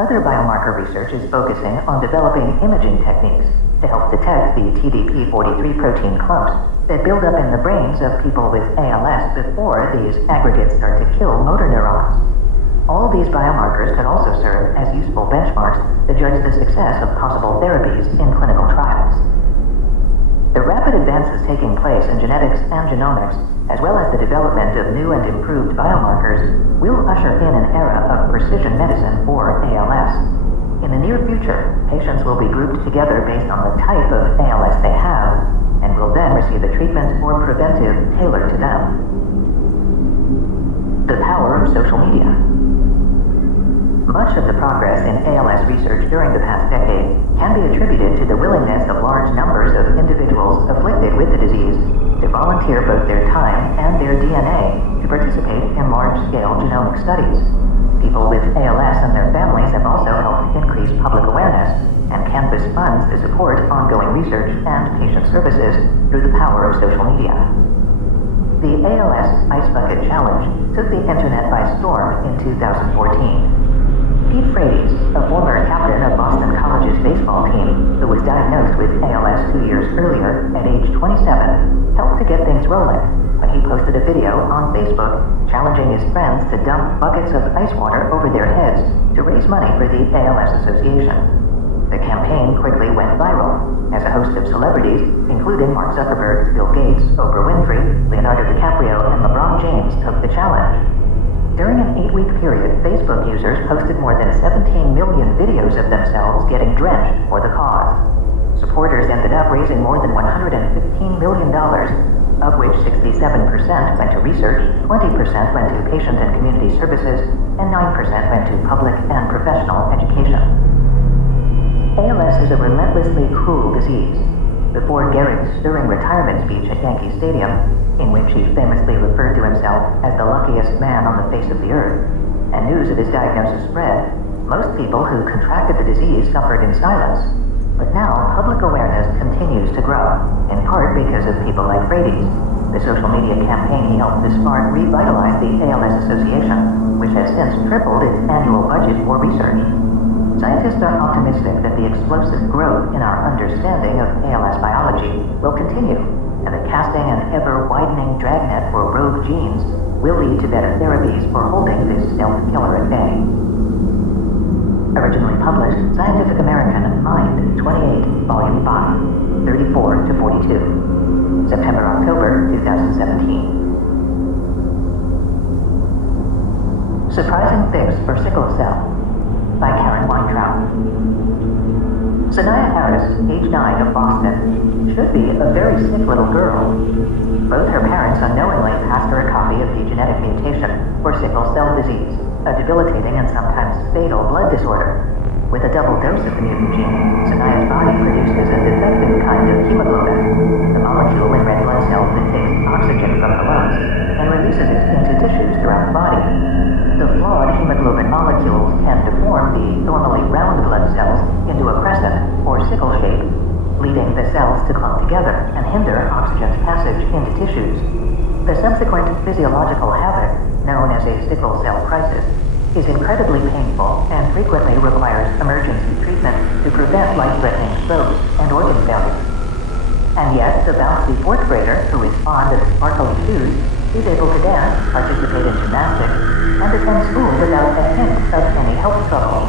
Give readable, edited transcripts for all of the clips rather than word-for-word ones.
Other biomarker research is focusing on developing imaging techniques to help detect the TDP43 protein clumps that build up in the brains of people with ALS before these aggregates start to kill motor neurons. All these biomarkers could also serve as useful benchmarks to judge the success of possible therapies in clinical trials. The rapid advances taking place in genetics and genomics, as well as the development of new and improved biomarkers, will usher in an era of precision medicine for ALS. In the near future, patients will be grouped together based on the type of ALS they have, and will then receive a treatment or preventive tailored to them. The power of social media. Much of the progress in ALS research during the past decade can be attributed to the willingness of large numbers of individuals afflicted with the disease to volunteer both their time and their DNA to participate in large-scale genomic studies. People with ALS and their families have also helped increase public awareness and canvass funds to support ongoing research and patient services through the power of social media. The ALS Ice Bucket Challenge took the internet by storm in 2014. Pete Frates, a former captain of Boston College's baseball team who was diagnosed with ALS 2 years earlier at age 27, helped to get things rolling when he posted a video on Facebook challenging his friends to dump buckets of ice water over their heads to raise money for the ALS Association. The campaign quickly went viral as a host of celebrities, including Mark Zuckerberg, Bill Gates, Oprah Winfrey, Leonardo DiCaprio, and LeBron James took the challenge. During an 8-week period, Facebook users posted more than 17 million videos of themselves getting drenched for the cause. Supporters ended up raising more than $115 million, of which 67% went to research, 20% went to patient and community services, and 9% went to public and professional education. ALS is a relentlessly cruel disease. Before Gehrig's stirring retirement speech at Yankee Stadium, in which he famously referred to himself as the luckiest man on the face of the earth, and news of his diagnosis spread, most people who contracted the disease suffered in silence. But now, public awareness continues to grow, in part because of people like Frates. The social media campaign he helped to start revitalized the ALS Association, which has since tripled its annual budget for research. Scientists are optimistic that the explosive growth in our understanding of ALS biology will continue, and that casting an ever-widening dragnet for rogue genes will lead to better therapies for holding this stealth killer at bay. Originally published, Scientific American, Mind, 28, Volume 5, 34 to 42, September-October 2017. Surprising Fix for Sickle Cell by Karen Weintraub. Sanaya Harris, age 9 of Boston, should be a very sick little girl. Both her parents unknowingly passed her a copy of the genetic mutation for sickle cell disease, a debilitating and sometimes fatal blood disorder. With a double dose of the mutant gene, Sanaya's body produces a defective kind of hemoglobin, the molecule in red blood cells that takes oxygen from the lungs and releases it into tissues throughout the body. The flawed hemoglobin molecules tend to form the normally round blood cells into a crescent or sickle shape, leading the cells to clump together and hinder oxygen's passage into tissues. The subsequent physiological havoc, known as a sickle cell crisis, is incredibly painful and frequently requires emergency treatment to prevent life-threatening strokes and organ failure. And yet, the bouncy fourth grader, who is fond of sparkly shoes, is able to dance, participate in gymnastics, and attend school without a hint of any health trouble.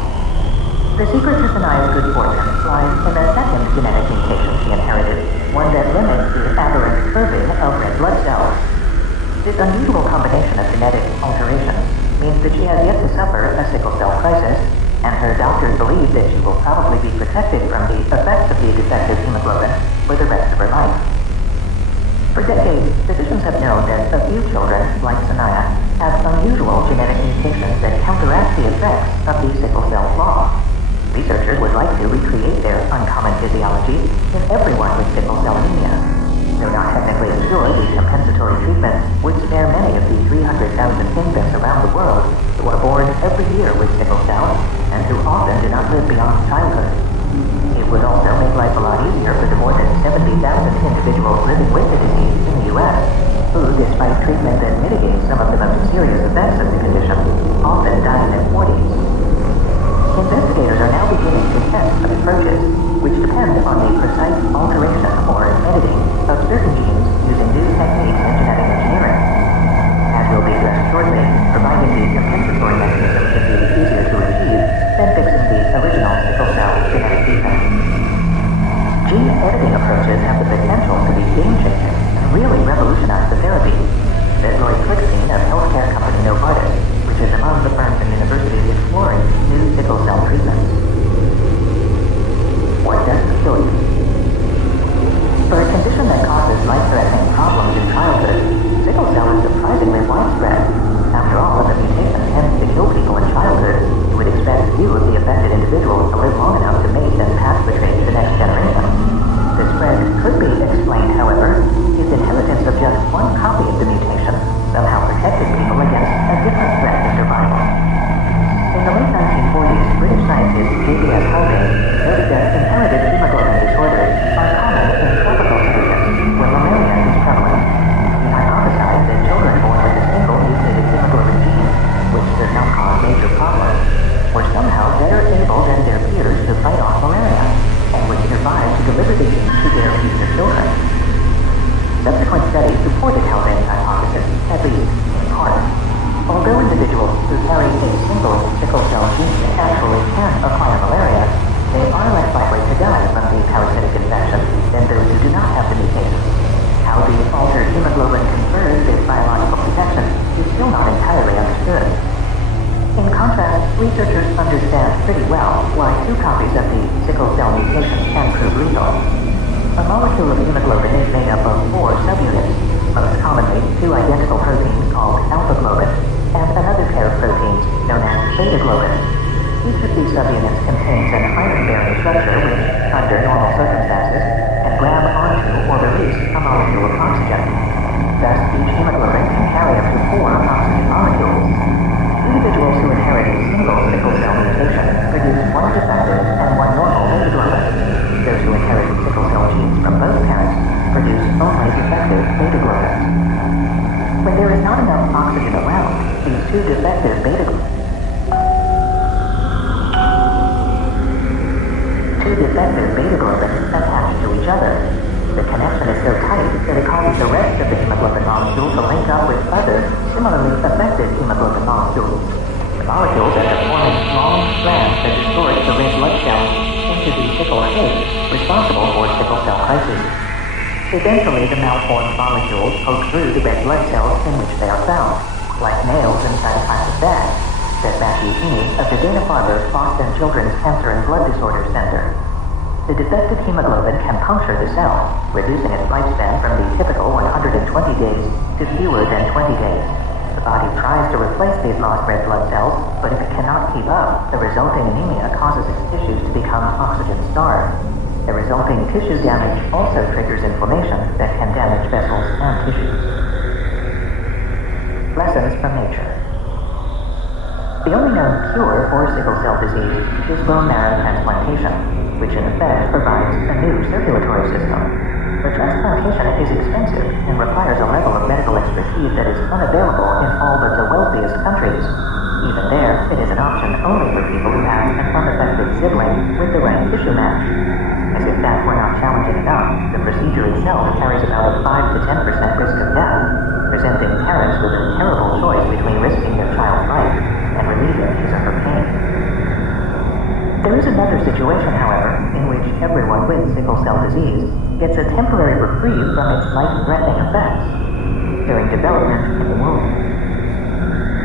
The secret to Sanaya's good fortune lies in a second genetic mutation she inherited, one that limits the aberrant curving of red blood cells. This unusual combination of genetic alterations means that she has yet to suffer a sickle cell crisis, and her doctors believe that she will probably be protected from the effects of the defective hemoglobin for the rest of her life. For decades, physicians have known that a few children, like Sanaya, have unusual genetic mutations that counteract the effects of the sickle cell flaw. Researchers would like to recreate their uncommon physiology in everyone with sickle cell anemia. Though not technically assured, the compensatory treatment would spare many of the 300,000 infants around the world who are born every year with sickle cell and who often do not live beyond childhood. It would also make life a lot easier for the more than 70,000 individuals living with the disease in the U.S., who, despite treatment that mitigates some of the most serious effects of the condition, often die in their 40s. Investigators approaches, which depend on the precise alteration or editing of certain genes using new techniques in genetic engineering. As will be addressed shortly, providing the compensatory mechanism can be easier to achieve than fixing the original sickle cell genetic defect. Gene editing approaches have the potential to be game-changing and really revolutionize the therapy. That Lloyd Klickstein of healthcare company Novartis, which is among the firms and universities exploring new sickle cell treatments. What doesn't kill you? For a condition that causes life-threatening problems in childhood, sickle cell is surprisingly widespread. After all, if a mutation tends to kill people in childhood, you would expect few of the affected individuals to live long enough to mate and pass the trait to the next generation. The spread could be explained, however, if inheritance of just one copy of the mutation somehow protected people against a different threat to survival. In the late 1940s, British scientist J.B.S. Haldane noted that inherited hemoglobin disorders are common in tropical areas where malaria is prevalent. He hypothesized that children born with a single mutated hemoglobin gene, which does not cause major problems, were somehow better able than their peers to fight off malaria, and would survive to deliver the gene to their future children. Subsequent studies supported Haldane's hypothesis, at least in part. Although individuals who carry a single sickle cell gene actually can acquire malaria, they are less likely to die from the parasitic infection than those who do not have the mutation. How the altered hemoglobin confers this biological protection is still not entirely understood. In contrast, researchers understand pretty well why two copies of the sickle cell mutation can prove lethal. A molecule of hemoglobin is made up of 4 subunits, most commonly 2 identical proteins called alpha globin, and another pair of proteins known as beta globin. Each of these subunits contains an iron-bearing structure which, under normal circumstances, can grab onto or release a molecule of oxygen. Thus, each hemoglobin can carry up to 4 oxygen molecules. Individuals who inherit a single sickle cell mutation produce 1 defective and 1 normal beta globin. Those who inherit sickle cell genes from both parents produce only defective beta globins. When there is not enough oxygen around, these 2 defective beta globins attach to each other. The connection is so tight that it causes the rest of the hemoglobin molecule to link up with other similarly affected hemoglobin molecules. The molecules end up forming long strands that distort the red blood cells into the sickle shape, responsible for sickle cell crises. Eventually, the malformed molecules poke through the red blood cells in which they are found, like nails inside a plastic bag, said Matthew Heaney of the Dana-Farber Boston Children's Cancer and Blood Disorders Center. The defective hemoglobin can puncture the cell, reducing its lifespan from the typical 120 days to fewer than 20 days. The body tries to replace these lost red blood cells, but if it cannot keep up, the resulting anemia causes its tissues to become oxygen-starved. The resulting tissue damage also triggers inflammation that can damage vessels and tissues. Lessons from nature. The only known cure for sickle cell disease is bone marrow transplantation, which in effect provides a new circulatory system. But transplantation is expensive and requires a level of medical expertise that is unavailable in all but the wealthiest countries. Even there, it is an option only for people who have an unaffected sibling with the right tissue match. As if that were not challenging enough, the procedure itself carries about a 5 to 10% risk of death, presenting parents with a terrible choice between risking their child's life and relieving his or her pain. There is another situation, however, in which everyone with sickle cell disease gets a temporary reprieve from its life-threatening effects during development in the womb.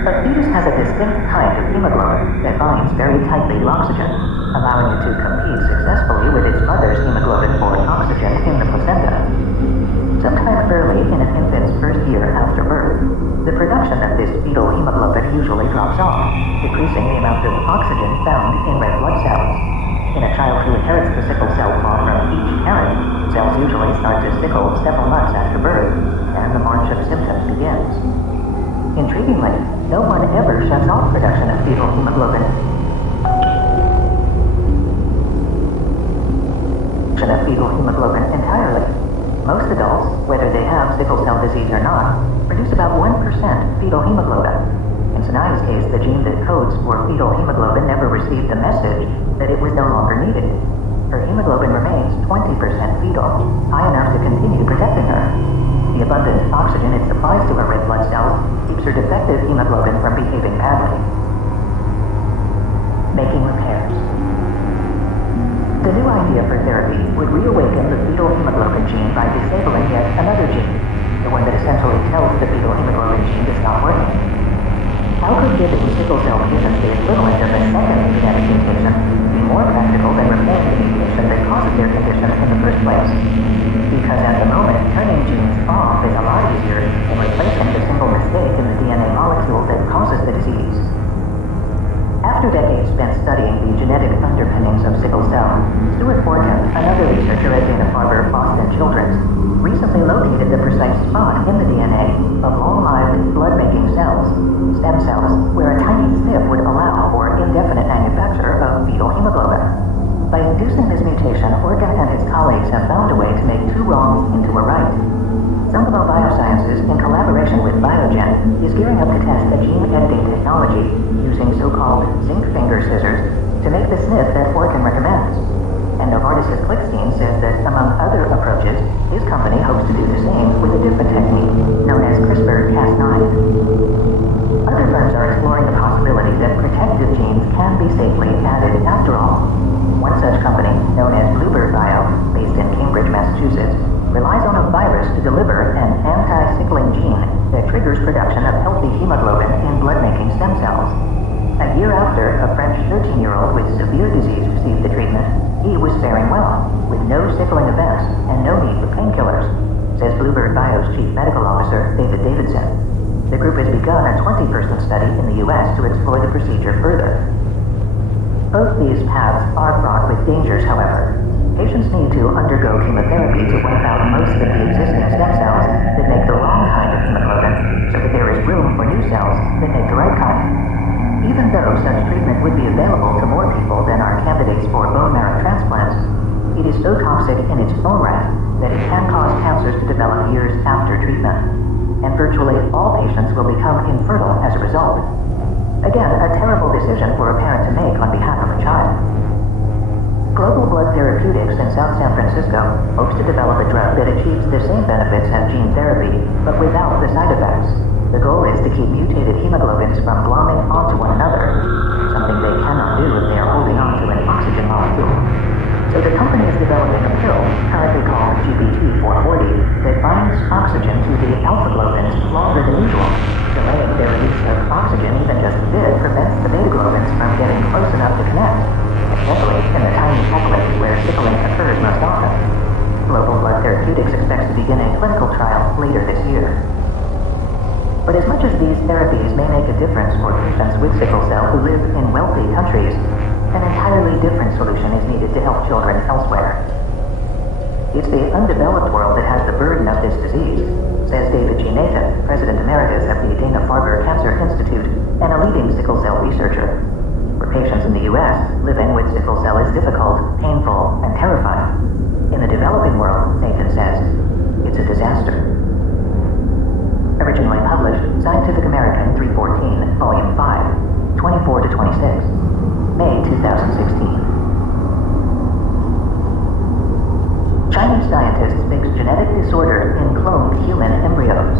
A fetus has a distinct kind of hemoglobin that binds very tightly to oxygen, allowing it to compete successfully with its mother's hemoglobin for oxygen in the placenta. Sometime early in an infant's first year after birth, the production of this fetal hemoglobin usually drops off, decreasing the amount of oxygen found in red blood cells. In a child who inherits the sickle cell flaw from each parent, cells usually start to sickle several months after birth, and the march of symptoms begins. Intriguingly, no one ever shuts off production of fetal hemoglobin entirely. Most adults, whether they have sickle cell disease or not, produce about 1% fetal hemoglobin. In Sanaya's case, the gene that codes for fetal hemoglobin never received the message that it was no longer needed. hemoglobin remains 20% fetal, high enough to continue protecting her. The abundant oxygen it supplies to her red blood cells keeps her defective hemoglobin from behaving badly. Making repairs. The new idea for therapy would reawaken the fetal hemoglobin gene by disabling yet another gene, the one that essentially tells the fetal hemoglobin gene to stop working. How could giving sickle cell patients the equivalent of a second genetic mutation be more practical than repairing the mutation that causes their condition in the first place? Because at the moment, turning genes off is a lot easier than replacing the single mistake in the DNA molecule that causes the disease. After decades spent studying the genetic underpinnings of sickle cell, Stuart Fortin, another researcher at Dana-Farber Boston Children's, recently located the precise spot in the DNA of long-lived blood-making cells, stem cells, where a tiny snip would allow for indefinite manufacture of fetal hemoglobin. By inducing this mutation, Fortin and his colleagues have found a way to make two wrongs into a right. Sumitomo Biosciences, in collaboration with Biogen, is gearing up to test a gene editing technology using so-called zinc finger scissors to make the snip that Fortin recommends. And Novartis' Clickstein says that, among other approaches, his company hopes to do the same with a different technique, known as CRISPR-Cas9. Other firms are exploring the possibility that protective genes can be safely added after all. One such company, known as Bluebird Bio, based in Cambridge, Massachusetts, relies on a virus to deliver an anti-sickling gene that triggers production of healthy hemoglobin in blood-making stem cells. A year after a French 13-year-old with severe disease received the treatment, he was faring well, with no sickling events and no need for painkillers, says Bluebird Bio's chief medical officer, David Davidson. The group has begun a 20-person study in the U.S. to explore the procedure further. Both these paths are fraught with dangers, however. Patients need to undergo chemotherapy to wipe out most of the existing stem cells that make the wrong kind of hemoglobin, so that there is room for new cells that make the right kind. Even though such treatment would be available to more people than are candidates for bone marrow transplants, it is so toxic in its own right that it can cause cancers to develop years after treatment, and virtually all patients will become infertile as a result. Again, a terrible decision for a parent to make on behalf of a child. Global Blood Therapeutics in South San Francisco hopes to develop a drug that achieves the same benefits as gene therapy, but without the side effects. The goal is to keep mutated hemoglobins from glomming onto one another, something they cannot do if they are holding on to an oxygen molecule. So the company is developing a pill, currently called GPT-440, that binds oxygen to the alpha globins longer than usual. Delaying their release of oxygen even just a bit prevents the beta globins from getting close enough to connect, especially in the tiny platelets where sickling occurs most often. Global Blood Therapeutics expects to begin a clinical trial later this year. But as much as these therapies may make a difference for patients with sickle cell who live in wealthy countries, an entirely different solution is needed to help children elsewhere. It's the undeveloped world that has the burden of this disease, says David G. Nathan, President Emeritus of the Dana-Farber Cancer Institute and a leading sickle cell researcher. For patients in the U.S., living with sickle cell is difficult, painful, and terrifying. In the developing world, Nathan says, it's a disaster. Originally published, Scientific American 314, Volume 5, 24 to 26, May 2016. Chinese scientists fix genetic disorder in cloned human embryos,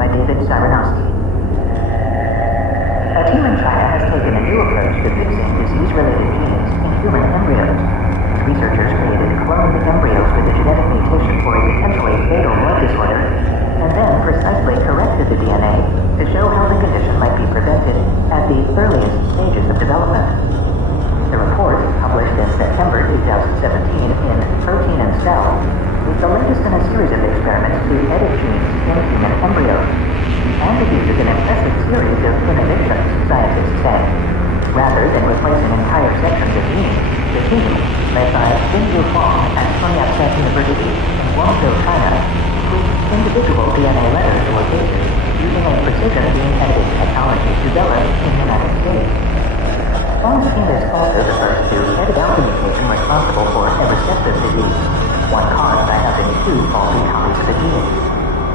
by David Sironovsky. A team in China has taken a new approach to fixing disease-related genes in human embryos. Researchers created cloned embryos with a genetic mutation for a potentially fatal blood disorder, and then precisely corrected the DNA to show how the condition might be prevented at the earliest stages of development. The report, published in September 2017 in Protein and Cell, is the latest in a series of experiments to edit genes in human embryos. And it uses an impressive series of innovations, scientists say. Rather than replacing entire sections of genes, the team, led by Xinyu Huang at Sun Yat-sen University in Guangzhou, China, tweaked individual DNA letters or bases using a precision gene editing technology developed in the United States. Huang's team is also the first to edit out the mutation responsible for a recessive disease, one caused by having two faulty copies of the gene.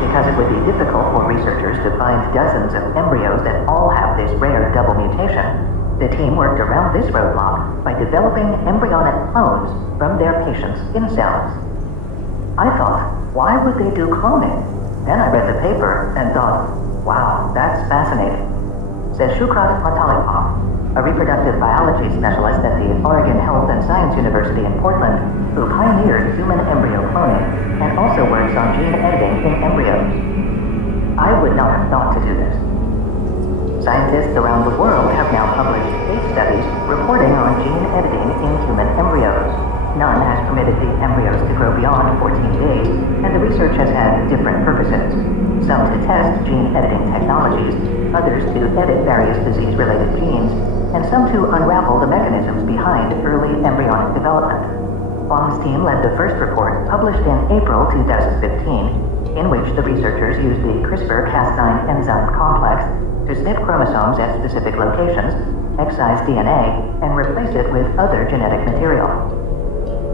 Because it would be difficult for researchers to find dozens of embryos that all have this rare double mutation, the team worked around this roadblock by developing embryonic clones from their patient's skin cells. I thought, why would they do cloning? Then I read the paper and thought, wow, that's fascinating. Says Shukrat Matalikov, a reproductive biology specialist at the Oregon Health and Science University in Portland, who pioneered human embryo cloning and also works on gene editing in embryos. I would not have thought to do this. Scientists around the world have now published case studies reporting on gene editing in human embryos. None has permitted the embryos to grow beyond 14 days, and the research has had different purposes. Some to test gene editing technologies, others to edit various disease-related genes, and some to unravel the mechanisms behind early embryonic development. Huang's team led the first report, published in April 2015, in which the researchers used the CRISPR-Cas9 enzyme complex to snip chromosomes at specific locations, excise DNA, and replace it with other genetic material.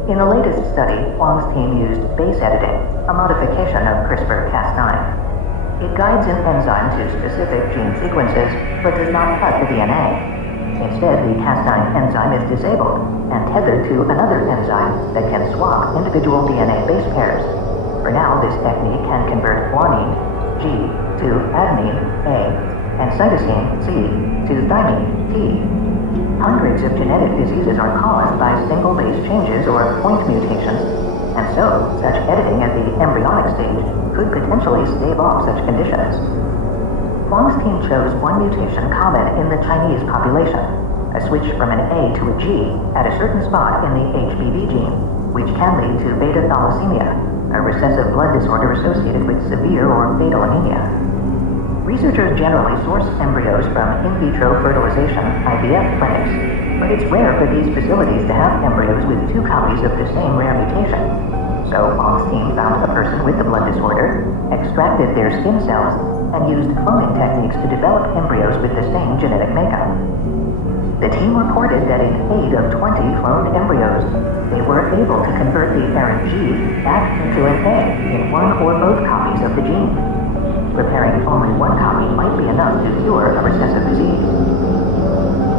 In the latest study, Huang's team used base editing, a modification of CRISPR-Cas9. It guides an enzyme to specific gene sequences, but does not cut the DNA. Instead, the Cas9 enzyme is disabled and tethered to another enzyme that can swap individual DNA base pairs. For now, this technique can convert guanine, G, to adenine, A, and cytosine, C, to thymine, T. Hundreds of genetic diseases are caused by single base changes or point mutations, and so such editing at the embryonic stage could potentially stave off such conditions. Huang's team chose one mutation common in the Chinese population, a switch from an A to a G at a certain spot in the HBV gene, which can lead to beta thalassemia, a recessive blood disorder associated with severe or fatal anemia. Researchers generally source embryos from in vitro fertilization, IVF clinics, but it's rare for these facilities to have embryos with two copies of the same rare mutation. So Huang's team found a person with the blood disorder, extracted their skin cells, and used cloning techniques to develop embryos with the same genetic makeup. The team reported that in 8 of 20 cloned embryos, they were able to convert the errant G back into an A in one or both copies of the gene. Preparing only one copy might be enough to cure a recessive disease.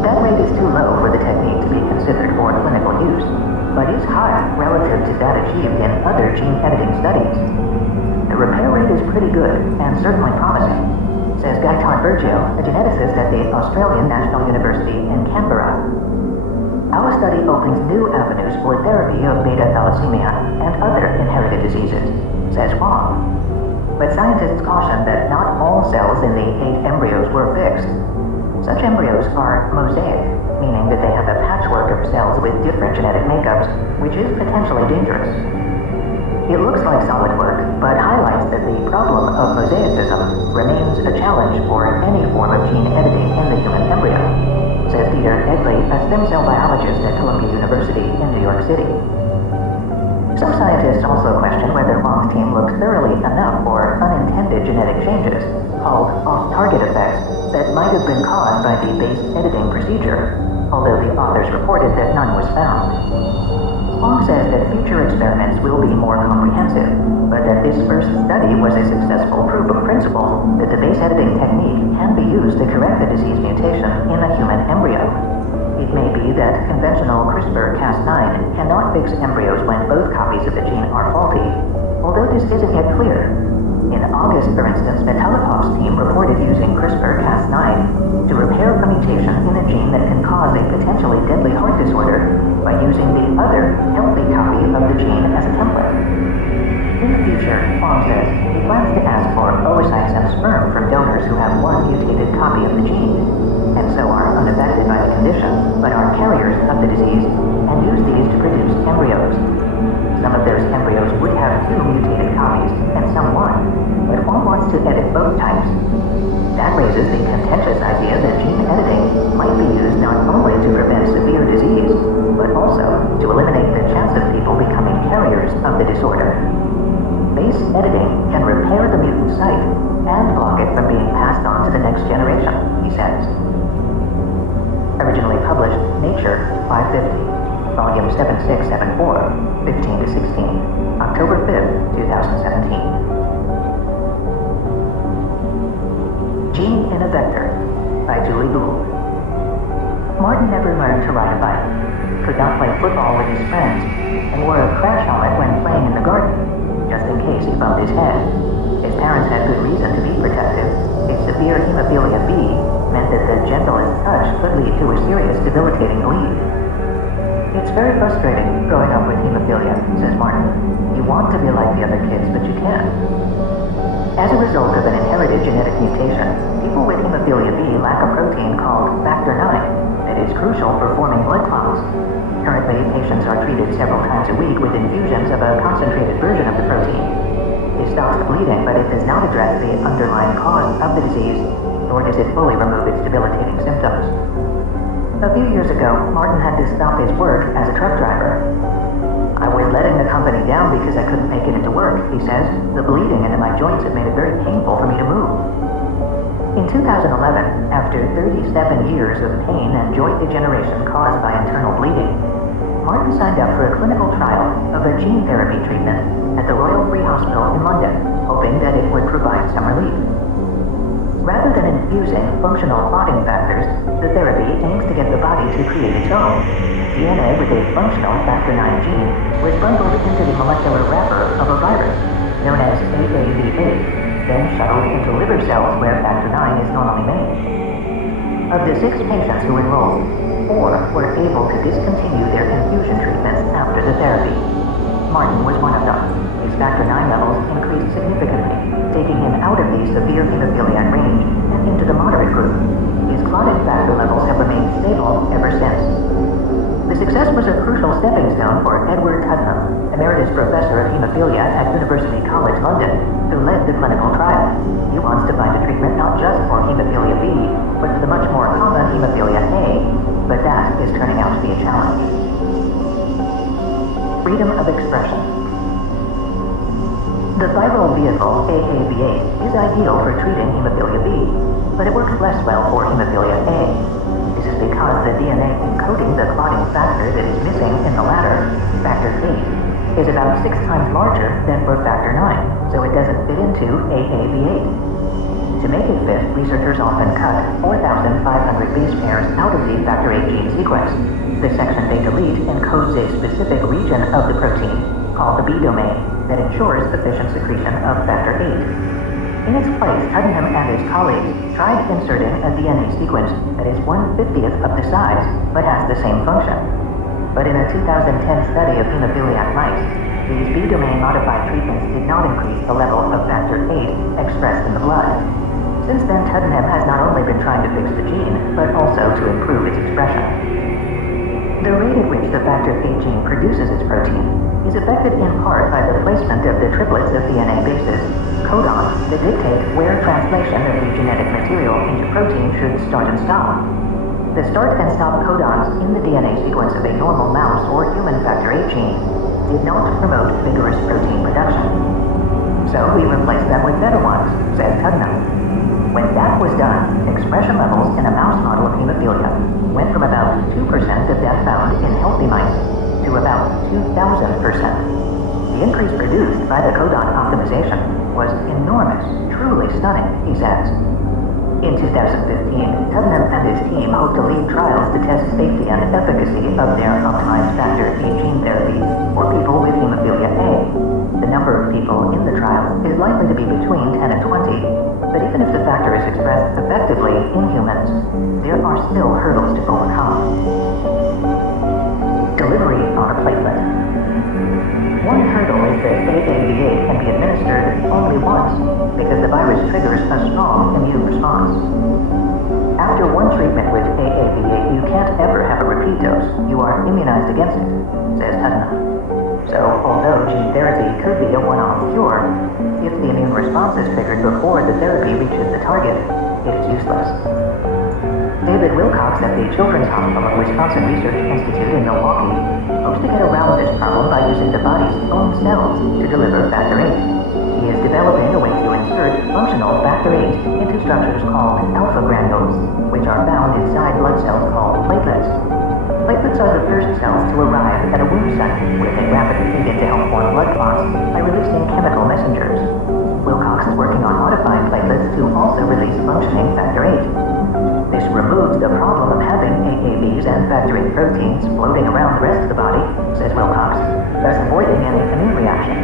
That rate is too low for the technique to be considered for clinical use, but is high relative to that achieved in other gene editing studies. The repair rate is pretty good and certainly promising, says Gaitan Bergio, a geneticist at the Australian National University in Canberra. Our study opens new avenues for therapy of beta thalassemia and other inherited diseases, says Huang. But scientists caution that not all cells in the 8 embryos were fixed. Such embryos are mosaic, meaning that they have a patchwork of cells with different genetic makeups, which is potentially dangerous. It looks like solid work, but highlights that the problem of mosaicism remains a challenge for any form of gene editing in the human embryo, says Peter Egley, a stem cell biologist at Columbia University in New York City. Some scientists also question whether Huang's team looked thoroughly enough for unintended genetic changes, called off-target effects, that might have been caused by the base editing procedure, although the authors reported that none was found. Huang says that future experiments will be more comprehensive, but that this first study was a successful proof of principle that the base editing technique can be used to correct the disease mutation in a human embryo. It may be that conventional CRISPR-Cas9 cannot fix embryos when both copies of the gene are faulty, although this isn't yet clear. In August, for instance, Metalikov's team reported using CRISPR-Cas9 to repair a mutation in a gene that can cause a potentially deadly heart disorder by using the other healthy copy of the gene as a template. In the future, Huang says he plans to ask for oocytes and sperm from donors who have one mutated copy of the gene, and so are unaffected by the condition, but are carriers of the disease, and use these to produce embryos. Some of those embryos would have 2 mutated copies, and some 1, but Huang wants to edit both types. That raises the contentious idea that gene editing might be used not only to prevent severe disease, but also to eliminate the chance of people becoming carriers of the disorder. Base editing can repair the mutant site and block it from being passed on to the next generation, he says. Originally published Nature 550, Volume 7674, 15 to 16, October 5th, 2017. Gene in a Vector by Julie Gould. Martin never learned to ride a bike. could not play football with his friends, and wore a crash helmet when playing in the garden, just in case he bumped his head. His parents had good reason to be protective. His severe hemophilia B meant that the gentlest touch could lead to a serious debilitating bleed. It's very frustrating growing up with hemophilia, says Martin. You want to be like the other kids, but you can't. As a result of an inherited genetic mutation, people with hemophilia B lack a protein called factor IX that is crucial for forming blood clots. Currently, patients are treated several times a week with infusions of a concentrated version of the protein. It stops the bleeding, but it does not address the underlying cause of the disease, nor does it fully remove its debilitating symptoms. A few years ago, Martin had to stop his work as a truck driver. I was letting the company down because I couldn't make it into work, he says. The bleeding into my joints had made it very painful for me to move. In 2011, after 37 years of pain and joint degeneration caused by internal bleeding, Martin signed up for a clinical trial of a gene therapy treatment at the Royal Free Hospital in London, hoping that it would provide some relief. Rather than infusing functional clotting factors, the therapy aims to get the body to create its own. DNA with a functional factor IX gene was bundled into the molecular wrapper of a virus, known as AAV8, then shuttled into liver cells where factor IX is normally made. Of the 6 patients who enrolled, 4 were able to discontinue their infusion treatments after the therapy. Martin was one of them. His factor IX levels increased significantly, taking him out of the severe hemophiliac range and into the moderate group. His clotting factor levels have remained stable ever since. The success was a crucial stepping stone for Edward Tuddenham, Emeritus Professor of Hemophilia at University College London, who led the clinical trial. He wants to find a treatment not just for hemophilia B, but for the much more common hemophilia A, but that is turning out to be a challenge. Freedom of expression. The viral vehicle, AAV8, is ideal for treating hemophilia B, but it works less well for hemophilia A. This is because the DNA encoding the clotting factor that is missing in the latter, factor VIII, is about 6 times larger than for factor IX, so it doesn't fit into AAV8. To make it fit, researchers often cut 4,500 base pairs out of the factor VIII gene sequence. The section they delete encodes a specific region of the protein, called the B domain, that ensures efficient secretion of factor VIII. In its place, Tuddenham and his colleagues tried inserting a DNA sequence that is 1/50th of the size, but has the same function. But in a 2010 study of hemophiliac mice, these B domain modified treatments did not increase the level of factor VIII expressed in the blood. Since then, Tuddenham has not only been trying to fix the gene, but also to improve its expression. The rate at which the factor VIII gene produces its protein is affected in part by the placement of the triplets of DNA bases, codons, that dictate where translation of the genetic material into protein should start and stop. The start and stop codons in the DNA sequence of a normal mouse or human factor VIII gene did not promote vigorous protein production. So we replaced them with better ones, says Tuddenham. When that was done, expression levels in a mouse model of hemophilia went from about 2% of that found in healthy mice to about 2,000%. The increase produced by the codon optimization was enormous, truly stunning, he says. In 2015, Tuddenham and his team hope to lead trials to test safety and efficacy of their optimized factor VIII gene therapy for people with hemophilia A. The number of people in the trials is likely to be between 10 and 20, but even if the factor is expressed effectively in humans, there are still hurdles to overcome. Delivery on a platelet. One hurdle is that AAV8 can be administered only once, because the virus triggers a strong immune response. After one treatment with AAV8, you can't ever have a repeat dose. You are immunized against it, says Tuddenham. So, although gene therapy could be a one-off cure, if the immune response is triggered before the therapy reaches the target, it is useless. David Wilcox at the Children's Hospital of Wisconsin Research Institute in Milwaukee hopes to get around this problem by using the body's own cells to deliver factor VIII. He is developing a way to insert functional factor VIII into structures called alpha granules, which are found inside blood cells called platelets. Platelets are the first cells to arrive at a wound site, where they rapidly feed into help form blood clots by releasing chemical messengers. Wilcox is working on modifying platelets to also release functioning factor VIII. This removes the problem of having AAVs disease and factor VIII proteins floating around the rest of the body, says Wilcox, thus avoiding any immune reactions.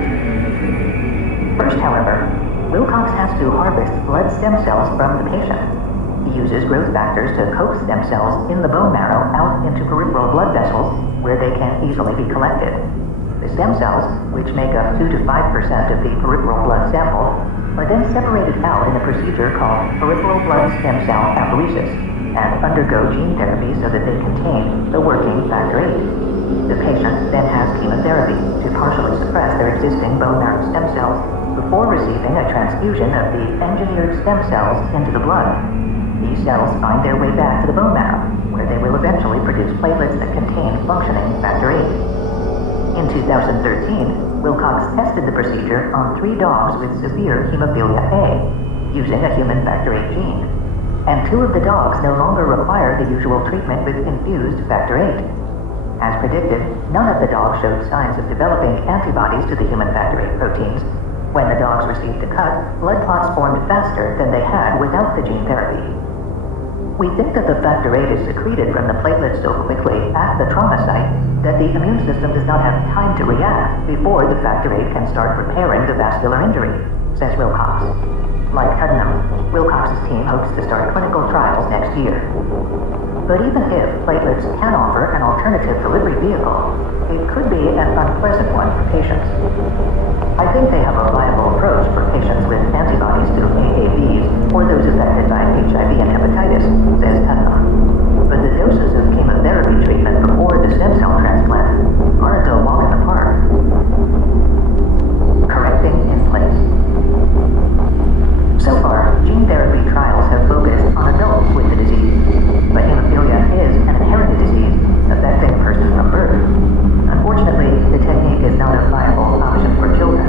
First, however, Wilcox has to harvest blood stem cells from the patient. He uses growth factors to coax stem cells in the bone marrow out into peripheral blood vessels where they can easily be collected. The stem cells, which make up 2 to 5% of the peripheral blood sample, are then separated out in a procedure called peripheral blood stem cell apheresis and undergo gene therapy so that they contain the working factor VIII. The patient then has chemotherapy to partially suppress their existing bone marrow stem cells before receiving a transfusion of the engineered stem cells into the blood. These cells find their way back to the bone marrow, where they will eventually produce platelets that contain functioning factor VIII. In 2013, Wilcox tested the procedure on 3 dogs with severe hemophilia A, using a human factor VIII gene. And 2 of the dogs no longer required the usual treatment with infused factor VIII. As predicted, none of the dogs showed signs of developing antibodies to the human factor VIII proteins. When the dogs received the cut, blood clots formed faster than they had without the gene therapy. We think that the factor VIII is secreted from the platelets so quickly at the trauma site that the immune system does not have time to react before the factor VIII can start repairing the vascular injury, says Wilcox. Like Tuddenham, Wilcox's team hopes to start clinical trials next year. But even if platelets can offer an alternative delivery vehicle, it could be an unpleasant one for patients. I think they have a viable approach for patients with antibodies to AAVs or those affected by HIV and hepatitis, says Tuddenham. But the doses of chemotherapy treatment before the stem cell transplant aren't a walk in the park. Correcting in place. So far, gene therapy trials have focused on adults with the disease, but hemophilia is an inherited disease affecting a person from birth. Unfortunately, the technique is not a viable option for children.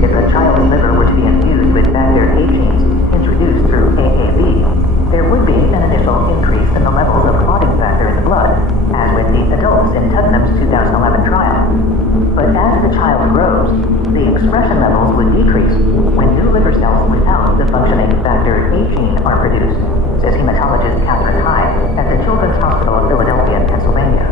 If a child's liver were to be infused with factor VIII genes introduced through AAV, there would be an initial increase in the levels of clotting factor in the blood, as with the adults in Tuddenham's 2011 trial. But as the child grows, the expression levels would decrease when new liver cells without the functioning factor VIII gene are produced, says hematologist Catherine Hyde at the Children's Hospital of Philadelphia, Pennsylvania.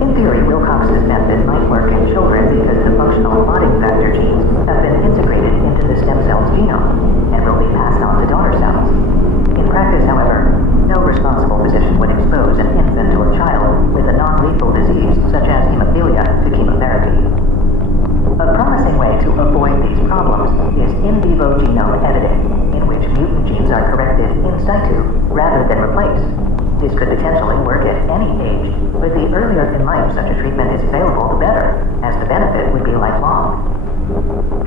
In theory, Wilcox's method might work in children because the functional clotting factor genes have been integrated into the stem cell's genome and will be passed on to daughter cells. In practice, however, no responsible physician would expose an infant or child with a non-lethal disease such as hemophilia to chemotherapy. A promising way to avoid these problems is in vivo genome editing, in which mutant genes are corrected in situ rather than replaced. This could potentially work at any age, but the earlier in life such a treatment is available, the better, as the benefit would be lifelong.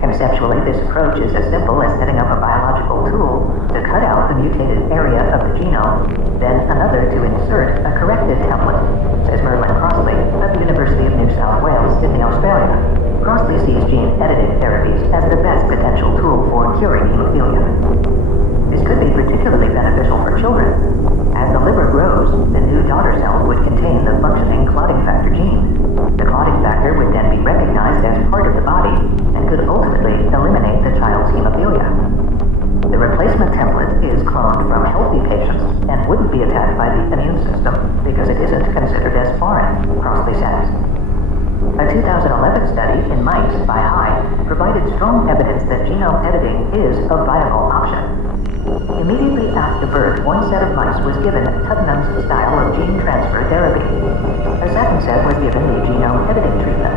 Conceptually, this approach is as simple as setting up a biological tool to cut out the mutated area of the genome, then another to insert a corrected template, says Merlin Crossley of the University of New South Wales, Sydney, Australia. Crossley sees gene-edited therapies as the best potential tool for curing hemophilia. This could be particularly beneficial for children. As the liver grows, the new daughter cells would contain the functioning clotting factor gene. The clotting factor would then be recognized as part of the body and could ultimately eliminate the child's hemophilia. The replacement template is cloned from healthy patients and wouldn't be attacked by the immune system because it isn't considered as foreign, Crossley says. A 2011 study in mice by Hyde provided strong evidence that genome editing is a viable option. Immediately after birth, one set of mice was given Tuddenham's style of gene transfer therapy. A second set was given the genome editing treatment.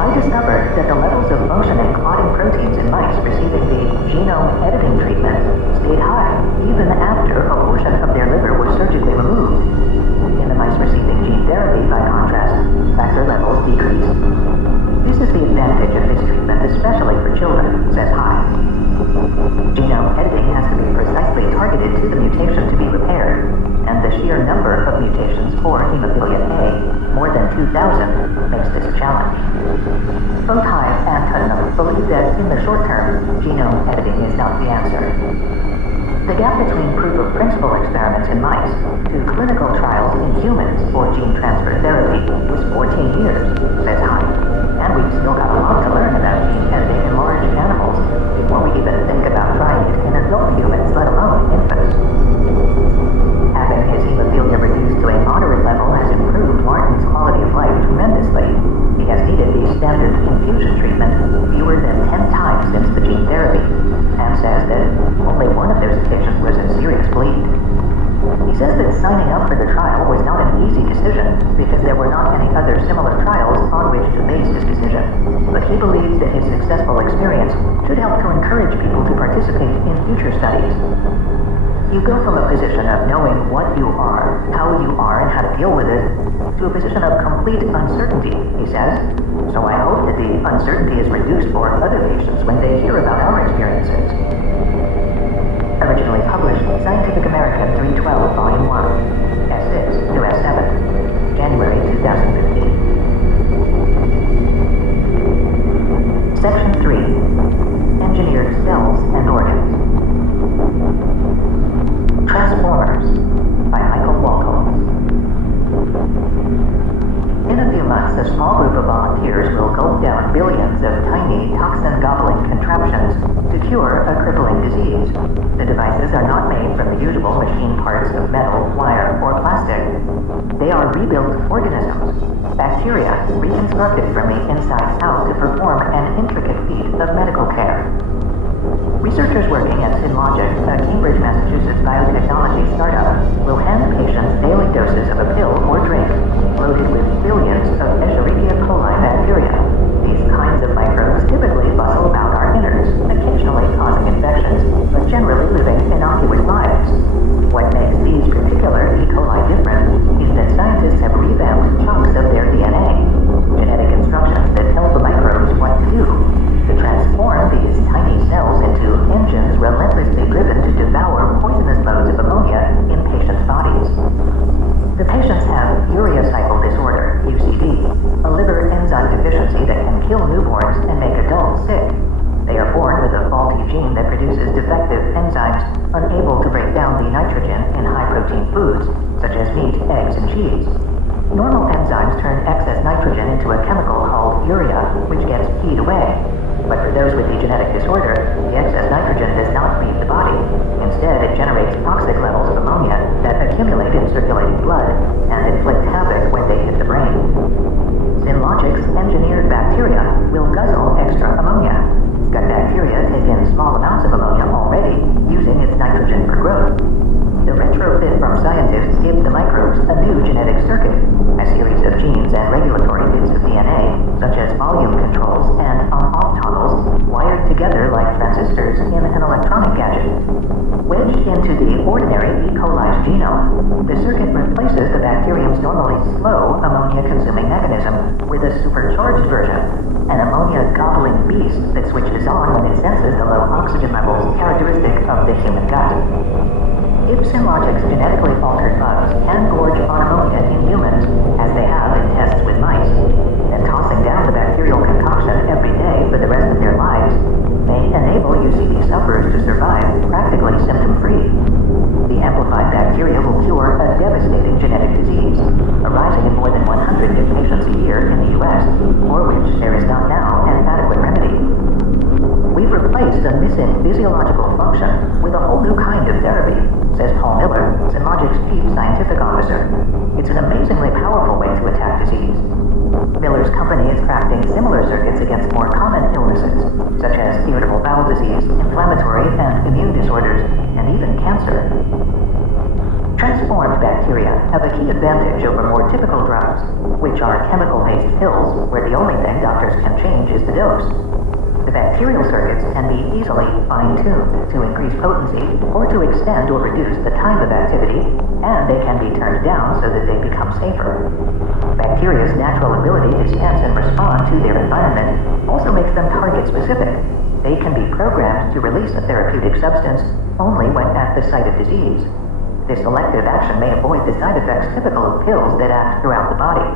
I discovered that the levels of functioning clotting proteins in mice receiving the genome editing treatment stayed high even after a portion of their liver was surgically removed. In the mice receiving gene therapy, by contrast, factor levels decreased. This is the advantage of this treatment, especially for children, says Hyde. Genome editing has to be precisely targeted to the mutation to be repaired, and the sheer number of mutations for hemophilia A, more than 2,000, makes this a challenge. Both Hyde and Tuddenham believe that in the short term, genome editing is not the answer. The gap between proof-of-principle experiments in mice to clinical trials in humans for gene transfer therapy is 14 years, says Hyde. And we've still got a lot to learn about gene editing in large animals before we even think about trying it in adult humans, let alone infants. Having his hemophilia reduced to a future studies. You go from a position of knowing what you are, how you are, and how to deal with it, to a position of complete uncertainty, he says. So I hope that the uncertainty is reduced for other patients when they hear about our experiences. Originally published, Scientific American 312, Volume 1, S6 to S7, January 2015. Section 3, Engineered Cells and Organs. Transformers by Michael Walcott. In a few months, a small group of volunteers will gulp down billions of tiny, toxin-gobbling contraptions to cure a crippling disease. The devices are not made from the usual machine parts of metal, wire, or plastic. They are rebuilt organisms, bacteria reconstructed from the inside out to perform an intricate feat of medical care. Researchers working at Synlogic, a Cambridge, Massachusetts biotechnology startup, will hand patients daily doses of a pill or drink loaded with billions of Escherichia coli bacteria. These kinds of microbes typically bustle about our innards, occasionally causing infections, but generally living innocuous lives. What makes these particular E. coli different is that scientists have revamped chunks of their DNA, genetic instructions that tell the microbes what to do, to transform these tiny cells into engines relentlessly driven to devour poisonous loads of ammonia in patients' bodies. The patients have urea cycle disorder, UCD, a liver enzyme deficiency that can kill newborns and make adults sick. They are born with a faulty gene that produces defective enzymes unable to break down the nitrogen in high-protein foods, such as meat, eggs, and cheese. Normal enzymes turn excess nitrogen into a chemical called urea, which gets peed away. But for those with the genetic disorder, the excess nitrogen does not leave the body. Instead, it generates toxic levels of ammonia that accumulate in circulating blood and inflict havoc when they hit the brain. Synlogic's engineered bacteria will guzzle extra ammonia. Gut bacteria take in small amounts of ammonia already, using its nitrogen for growth. The retrofit from scientists gives the microbes a new genetic circuit, a series of genes and regulatory bits of DNA, such as volume controls and on-off toggles, wired together like transistors in an electronic gadget. Wedged into the ordinary E. coli's genome, the circuit replaces the bacterium's normally slow ammonia-consuming mechanism with a supercharged version, an ammonia-gobbling beast that switches on when it senses the low oxygen levels characteristic of the human gut. If Synlogic's genetically altered bugs can gorge on ammonia in humans, as they have in tests with mice, then tossing down the bacterial concoction every day for the rest of their lives may enable UCD sufferers to survive practically symptom-free. The amplified bacteria will cure a devastating genetic disease, arising in more than 100 new patients a year in the U.S., for which there is not now an adequate remedy. We've replaced a missing physiological function with a whole new kind of therapy, says Paul Miller, Synlogic's chief scientific officer. It's an amazingly powerful way to attack disease. Miller's company is crafting similar circuits against more common illnesses, such as irritable bowel disease, inflammatory and immune disorders, and even cancer. Transformed bacteria have a key advantage over more typical drugs, which are chemical-based pills where the only thing doctors can change is the dose. The bacterial circuits can be easily fine-tuned to increase potency or to extend or reduce the time of activity, and they can be turned down so that they become safer. Bacteria's natural ability to sense and respond to their environment also makes them target-specific. They can be programmed to release a therapeutic substance only when at the site of disease. This selective action may avoid the side effects typical of pills that act throughout the body.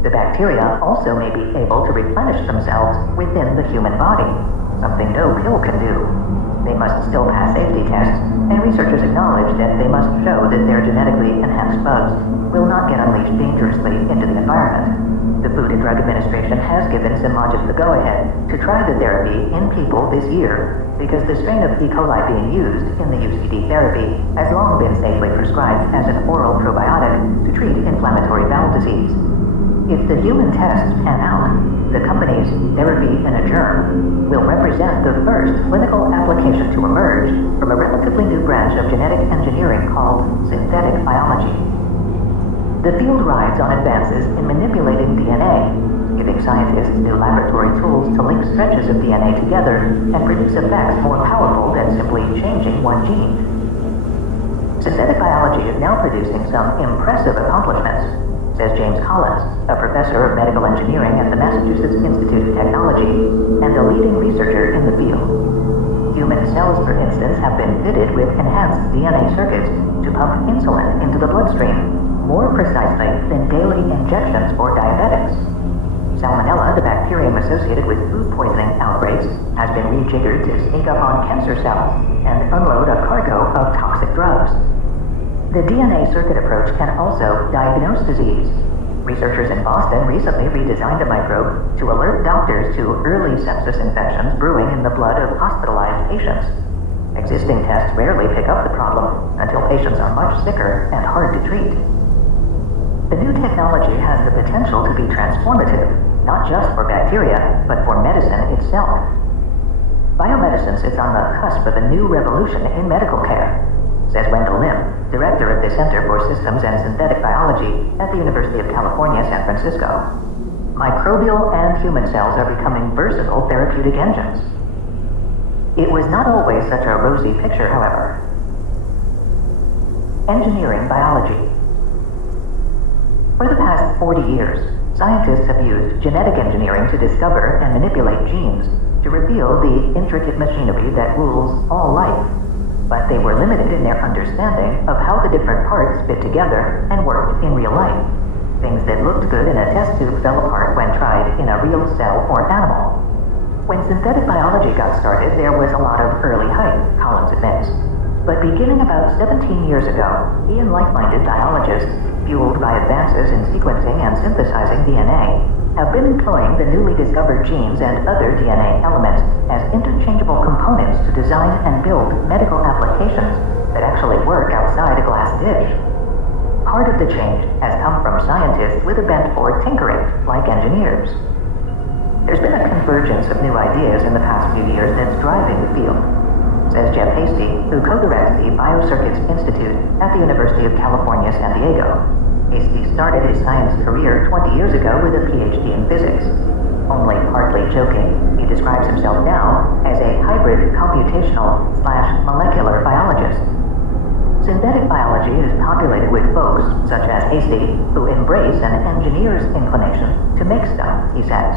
The bacteria also may be able to replenish themselves within the human body, something no pill can do. They must still pass safety tests, and researchers acknowledge that they must show that their genetically enhanced bugs will not get unleashed dangerously into the environment. The Food and Drug Administration has given Synlogic the go-ahead to try the therapy in people this year, because the strain of E. coli being used in the UCD therapy has long been safely prescribed as an oral probiotic to treat inflammatory bowel disease. If the human tests pan out, the company's therapy in a germ will represent the first clinical application to emerge from a relatively new branch of genetic engineering called synthetic biology. The field rides on advances in manipulating DNA, giving scientists new laboratory tools to link stretches of DNA together and produce effects more powerful than simply changing one gene. Synthetic biology is now producing some impressive accomplishments, says James Collins, a professor of medical engineering at the Massachusetts Institute of Technology and a leading researcher in the field. Human cells, for instance, have been fitted with enhanced DNA circuits to pump insulin into the bloodstream, more precisely than daily injections for diabetics. Salmonella, the bacterium associated with food poisoning outbreaks, has been rejiggered to sneak up on cancer cells and unload a cargo of toxic drugs. The DNA circuit approach can also diagnose disease. Researchers in Boston recently redesigned a microbe to alert doctors to early sepsis infections brewing in the blood of hospitalized patients. Existing tests rarely pick up the problem until patients are much sicker and hard to treat. The new technology has the potential to be transformative, not just for bacteria, but for medicine itself. Biomedicine sits on the cusp of a new revolution in medical care, says Wendell Lim, director of the Center for Systems and Synthetic Biology at the University of California, San Francisco. Microbial and human cells are becoming versatile therapeutic engines. It was not always such a rosy picture, however. Engineering biology. For the past 40 years, scientists have used genetic engineering to discover and manipulate genes to reveal the intricate machinery that rules all life. But they were limited in their understanding of how the different parts fit together and worked in real life. Things that looked good in a test tube fell apart when tried in a real cell or animal. When synthetic biology got started, there was a lot of early hype, Collins admits. But beginning about 17 years ago, he and like-minded biologists, fueled by advances in sequencing and synthesizing DNA, have been employing the newly discovered genes and other DNA elements as interchangeable components to design and build medical applications that actually work outside a glass dish. Part of the change has come from scientists with a bent for tinkering, like engineers. There's been a convergence of new ideas in the past few years that's driving the field, says Jeff Hasty, who co-directs the Biocircuits Institute at the University of California, San Diego. Hasty started his science career 20 years ago with a PhD in physics. Only partly joking, he describes himself now as a hybrid computational/molecular biologist. Synthetic biology is populated with folks, such as Hasty, who embrace an engineer's inclination to make stuff, he says.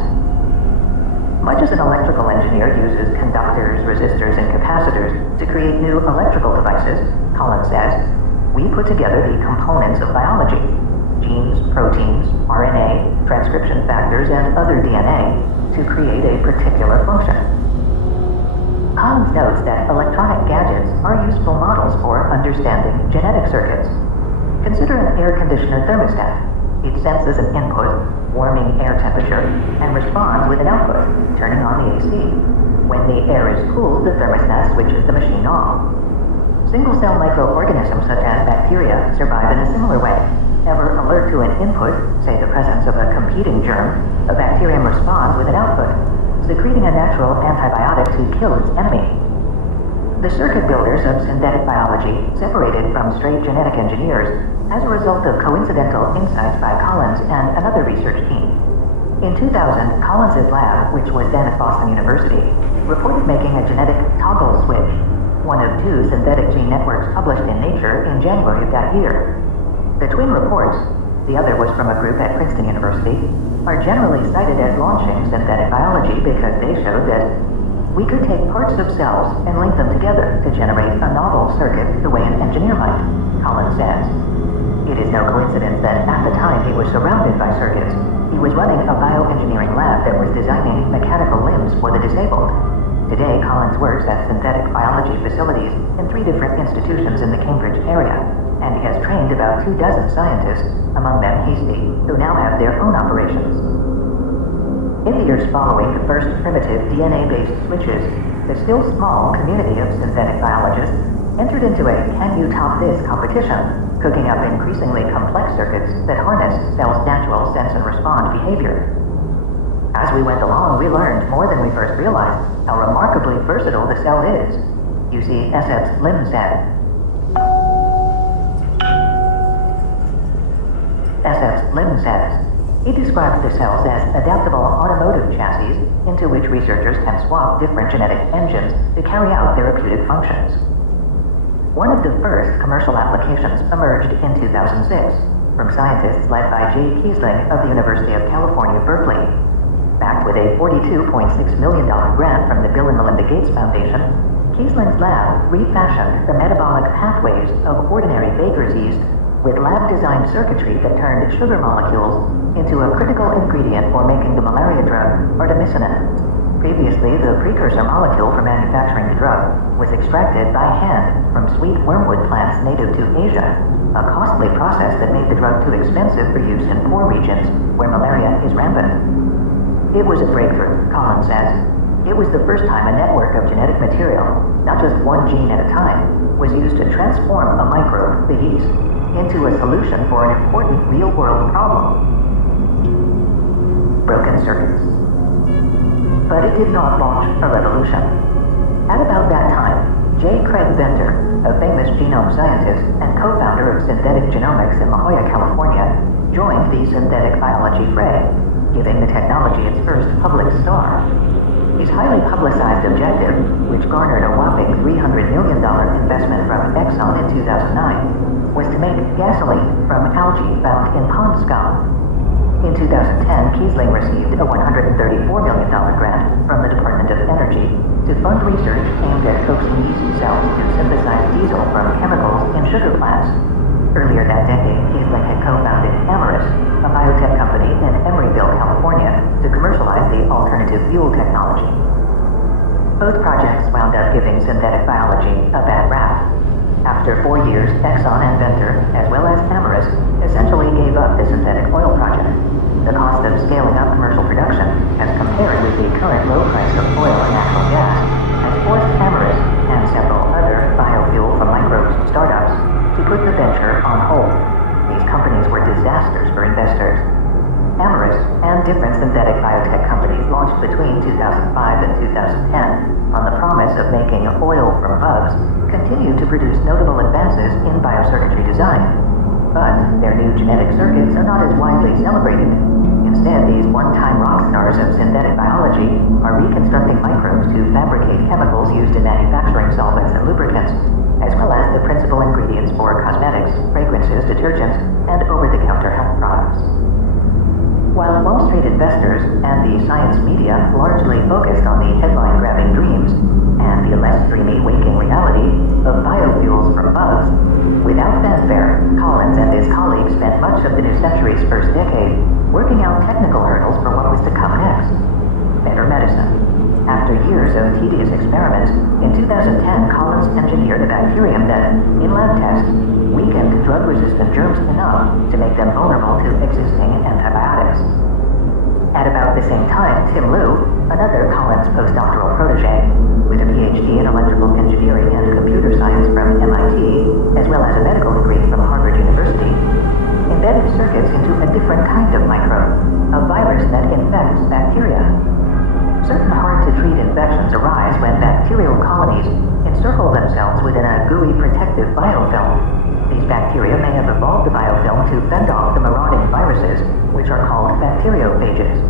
Much as an electrical engineer uses conductors, resistors, and capacitors to create new electrical devices, Collins says, we put together the components of biology: genes, proteins, RNA, transcription factors, and other DNA to create a particular function. Collins notes that electronic gadgets are useful models for understanding genetic circuits. Consider an air conditioner thermostat. It senses an input, warming air temperature, and responds with an output, turning on the AC. When the air is cooled, the thermostat switches the machine off. Single-cell microorganisms such as bacteria survive in a similar way. Ever alert to an input, say the presence of a competing germ, a bacterium responds with an output, secreting a natural antibiotic to kill its enemy. The circuit builders of synthetic biology separated from straight genetic engineers as a result of coincidental insights by Collins and another research team. In 2000, Collins' lab, which was then at Boston University, reported making a genetic toggle switch, one of 2 synthetic gene networks published in Nature in January of that year. The twin reports, the other was from a group at Princeton University, are generally cited as launching synthetic biology because they showed that we could take parts of cells and link them together to generate a novel circuit the way an engineer might, Collins says. It is no coincidence that at the time he was surrounded by circuits, he was running a bioengineering lab that was designing mechanical limbs for the disabled. Today, Collins works at synthetic biology facilities in 3 different institutions in the Cambridge area, and he has trained about 24 scientists, among them Hasty, who now have their own operations. In the years following the first primitive DNA-based switches, the still small community of synthetic biologists entered into a can you top this competition, cooking up increasingly complex circuits that harness cells' natural sense and respond behavior. As we went along, we learned more than we first realized how remarkably versatile the cell is. You see, Lim said. Lim says, he described the cells as adaptable into which researchers can swap different genetic engines to carry out therapeutic functions. One of the first commercial applications emerged in 2006 from scientists led by Jay Kiesling of the University of California, Berkeley. Backed with a $42.6 million grant from the Bill and Melinda Gates Foundation, Kiesling's lab refashioned the metabolic pathways of ordinary baker's yeast with lab-designed circuitry that turned sugar molecules into a critical ingredient for making the malaria drug artemisinin. Previously, the precursor molecule for manufacturing the drug was extracted by hand from sweet wormwood plants native to Asia, a costly process that made the drug too expensive for use in poor regions where malaria is rampant. It was a breakthrough, Collins says. It was the first time a network of genetic material, not just one gene at a time, was used to transform a microbe, the yeast, into a solution for an important real-world problem. Broken circuits. But it did not launch a revolution. At about that time, J. Craig Venter, a famous genome scientist and co-founder of synthetic genomics in La Jolla, California, joined the synthetic biology fray, giving the technology its first public star. His highly publicized objective, which garnered a whopping $300 million investment from Exxon in 2009, was to make gasoline from algae found in pond scum. In 2010, Kiesling received a $134 million grant from the Department of Energy to fund research aimed at coaxing yeast cells to synthesize diesel from chemicals in sugar plants. Earlier that decade, Kiesling had co-founded Amyris, a biotech company in Embryo, California, to commercialize the alternative fuel technology. Both projects wound up giving synthetic biology a bad rap. After 4 years, Exxon and Venter, as well as Amyris, essentially gave up the synthetic oil project. The cost of scaling up commercial production, as compared with the current low price of oil and natural gas, has forced Amyris and several other biofuel from microbes startups to put the venture on hold. These companies were disasters for investors. Amyris and different synthetic biotech companies launched between 2005 and 2010 on the promise of making oil from bugs, continued to produce notable advances in biocircuitry design. But their new genetic circuits are not as widely celebrated. Instead, these one-time rock stars of synthetic biology are reconstructing microbes to fabricate chemicals used in manufacturing solvents and lubricants, as well as the principal ingredients for cosmetics, fragrances, detergents, and over-the-counter health products. While Wall Street investors and the science media largely focused on the headline-grabbing dreams and the less dreamy waking reality of biofuels from bugs, without fanfare, Collins and his colleagues spent much of the new century's first decade working out technical hurdles for what was to come next. Better medicine. After years of tedious experiments, in 2010, Collins engineered a bacterium that, in lab tests, weakened drug-resistant germs enough to make them vulnerable to existing antibiotics. At about the same time, Tim Liu, another Collins postdoctoral protege, with a PhD in electrical engineering and computer science from MIT, as well as a medical degree from Harvard University, embedded circuits into a different kind of microbe, a virus that infects bacteria. Certain hard-to-treat infections arise when bacterial colonies encircle themselves within a gooey protective biofilm. These bacteria may have evolved the biofilm to fend off the marauding viruses, which are called bacteriophages.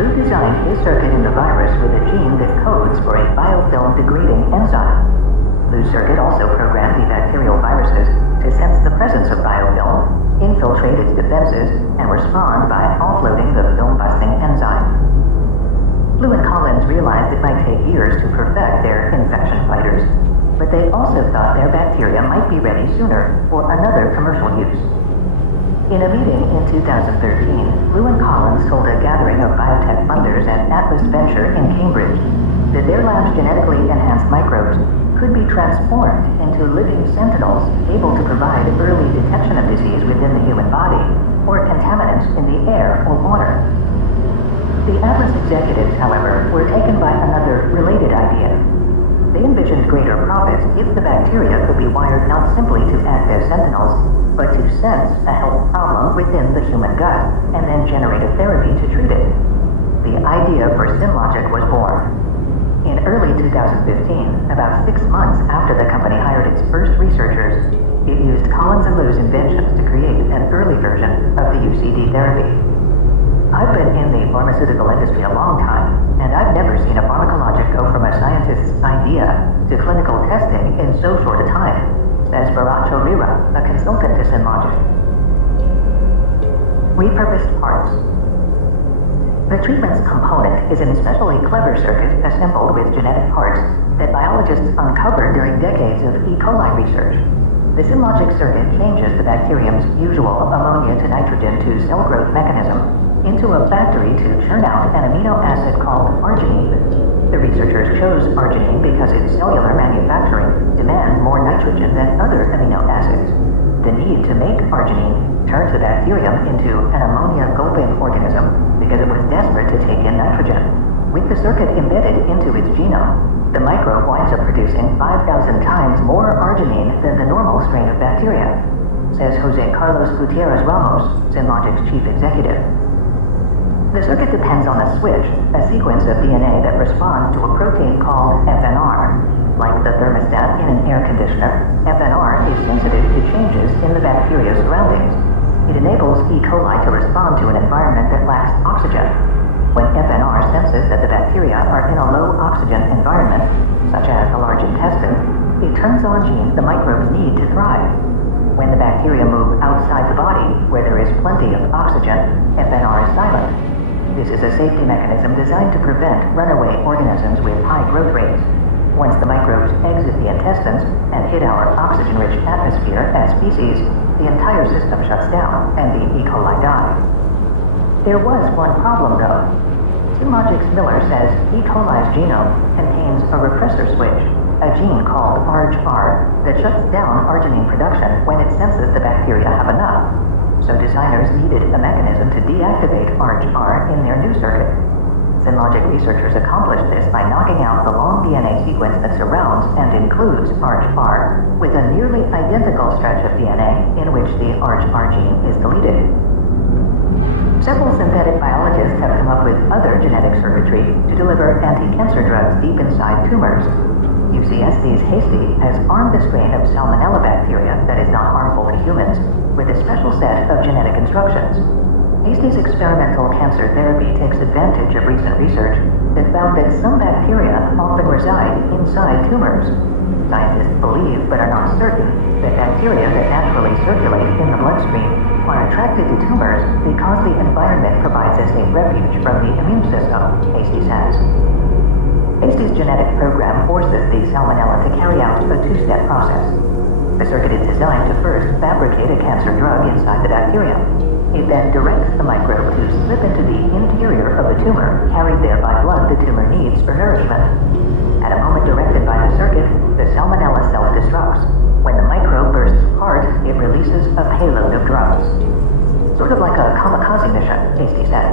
Liu designed his circuit in the virus with a gene that codes for a biofilm-degrading enzyme. Liu's circuit also programmed the bacterial viruses to sense the presence of biofilm, infiltrate its defenses, and respond by offloading the film-busting enzyme. Liu and Collins realized it might take years to perfect their infection fighters, but they also thought their bacteria might be ready sooner for another commercial use. In a meeting in 2013, Liu and Collins told a gathering of biotech funders at Atlas Venture in Cambridge that their lab's genetically enhanced microbes could be transformed into living sentinels able to provide early detection of disease within the human body or contaminants in the air or water. The Atlas executives, however, were taken by another related idea. They envisioned greater profits if the bacteria could be wired not simply to act as sentinels, but to sense a health problem within the human gut and then generate a therapy to treat it. The idea for SimLogic was born. In early 2015, about 6 months after the company hired its first researchers, it used Collins and Liu's inventions to create an early version of the UCD therapy. I've been in the pharmaceutical industry a long time, and I've never seen a pharmacologic go from a scientist's idea to clinical testing in so short a time, says Baracho Rira, a consultant to Synlogic. Repurposed parts. The treatment's component is an especially clever circuit assembled with genetic parts that biologists uncovered during decades of E. coli research. The Synlogic circuit changes the bacterium's usual ammonia to nitrogen to cell growth mechanism into a factory to churn out an amino acid called arginine. The researchers chose arginine because its cellular manufacturing demands more nitrogen than other amino acids. The need to make arginine turns the bacterium into an ammonia-gulping organism because it was desperate to take in nitrogen. With the circuit embedded into its genome, the microbe winds up producing 5,000 times more arginine than the normal strain of bacteria, says Jose Carlos Gutierrez Ramos, Synlogic's chief executive. The circuit depends on a switch, a sequence of DNA that responds to a protein called FNR. Like the thermostat in an air conditioner, FNR is sensitive to changes in the bacteria's surroundings. It enables E. coli to respond to an environment that lacks oxygen. When FNR senses that the bacteria are in a low oxygen environment, such as the large intestine, it turns on genes the microbes need to thrive. When the bacteria move outside the body, where there is plenty of oxygen, FNR is silent. This is a safety mechanism designed to prevent runaway organisms with high growth rates. Once the microbes exit the intestines and hit our oxygen-rich atmosphere as species, the entire system shuts down and the E. coli die. There was one problem though. Synlogic's Miller says E. coli's genome contains a repressor switch, a gene called ARG-R that shuts down arginine production when it senses the bacteria have enough. So designers needed a mechanism to deactivate ARG-R in their new circuit. Synlogic researchers accomplished this by knocking out the long DNA sequence that surrounds and includes ARG-R with a nearly identical stretch of DNA in which the ARG-R gene is deleted. Several synthetic biologists have come up with other genetic circuitry to deliver anti-cancer drugs deep inside tumors. UCSD's Hasty has armed a strain of Salmonella bacteria that is not harmful to humans with a special set of genetic instructions. Hasty's experimental cancer therapy takes advantage of recent research that found that some bacteria often reside inside tumors. Scientists believe, but are not certain, that bacteria that naturally circulate in the bloodstream are attracted to tumors because the environment provides a safe refuge from the immune system, Hasty says. Hasty's genetic program forces the Salmonella to carry out a two-step process. The circuit is designed to first fabricate a cancer drug inside the bacterium. It then directs the microbe to slip into the interior of the tumor, carried there by blood the tumor needs for nourishment. At a moment directed by the circuit, the Salmonella self-destructs. When the microbe bursts apart, it releases a payload of drugs. Sort of like a kamikaze mission, Hasty says.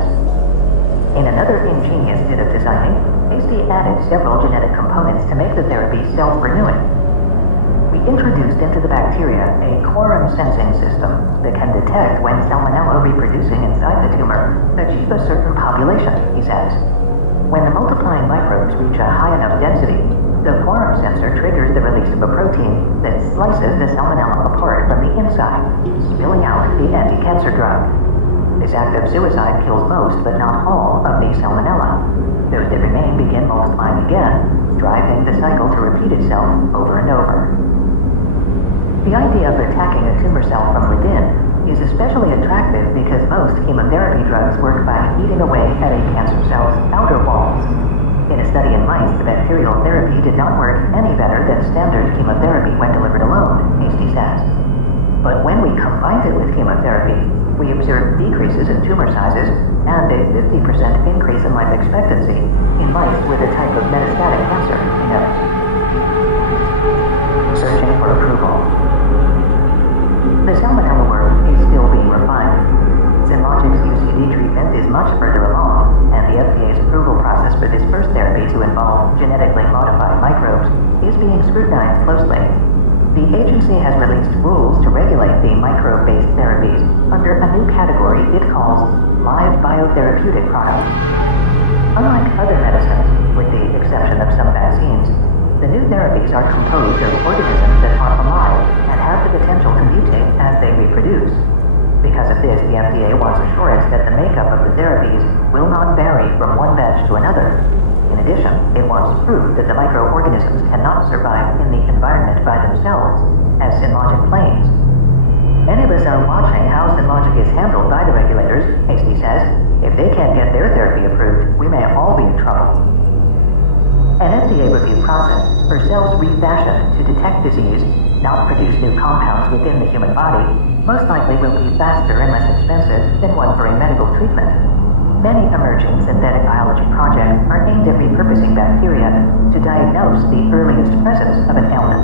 In another ingenious bit of designing, Hasty added several genetic components to make the therapy self-renewing. We introduced into the bacteria a quorum sensing system that can detect when Salmonella reproducing inside the tumor achieve a certain population, he says. When the multiplying microbes reach a high enough density, the quorum sensor triggers the release of a protein that slices the Salmonella apart from the inside, spilling out the anti-cancer drug. This act of suicide kills most, but not all, of the Salmonella. Those that remain begin multiplying again, driving the cycle to repeat itself over and over. The idea of attacking a tumor cell from within is especially attractive because most chemotherapy drugs work by eating away at a cancer cell's outer walls. In a study in mice, the bacterial therapy did not work any better than standard chemotherapy when delivered alone, Hasty says. But when we combined it with chemotherapy, we observed decreases in tumor sizes and a 50% increase in life expectancy in mice with a type of metastatic cancer, he notes. Searching for approval. The Salmonella work is still being refined. Synlogic's UCD treatment is much further along, and the FDA's approval process for this first therapy to involve genetically modified microbes is being scrutinized closely. The agency has released rules to regulate the microbe-based therapies under a new category it calls live biotherapeutic products. Unlike other medicines, with the exception of some vaccines, the new therapies are composed of organisms that are alive and have the potential to mutate as they reproduce. Because of this, the FDA wants assurance that the makeup of the therapies will not vary to another. In addition, it wants proof that the microorganisms cannot survive in the environment by themselves, as Synlogic claims. Many of us are watching how Synlogic is handled by the regulators, Hasty says. If they can't get their therapy approved, we may all be in trouble. An FDA review process for cells refashioned to detect disease, not produce new compounds within the human body, most likely will be faster and less expensive than one for a medical treatment. Many emerging synthetic biology projects are aimed at repurposing bacteria to diagnose the earliest presence of an ailment.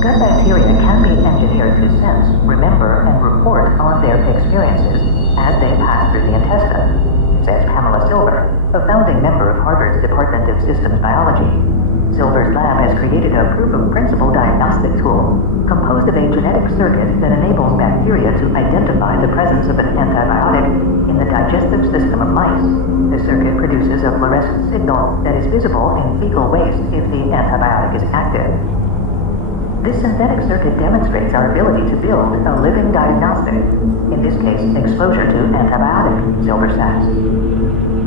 Gut bacteria can be engineered to sense, remember, and report on their experiences as they pass through the intestine, says Pamela Silver, a founding member of Harvard's Department of Systems Biology. Silver's lab has created a proof-of-principle diagnostic tool composed of a genetic circuit that enables bacteria to identify the presence of an antibiotic in the digestive system of mice. The circuit produces a fluorescent signal that is visible in fecal waste if the antibiotic is active. This synthetic circuit demonstrates our ability to build a living diagnostic, in this case, exposure to antibiotic, Silver says.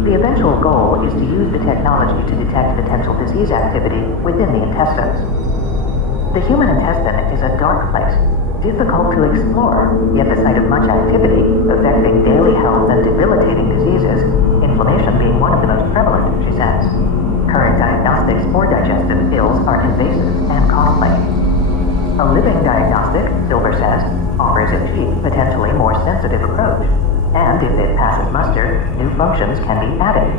The eventual goal is to use the technology to detect potential disease activity within the intestines. The human intestine is a dark place, difficult to explore, yet the site of much activity, affecting daily health and debilitating diseases, inflammation being one of the most prevalent, she says. Current diagnostics for digestive ills are invasive and costly. A living diagnostic, Silver says, offers a cheap, potentially more sensitive approach, and if it passes muster, new functions can be added.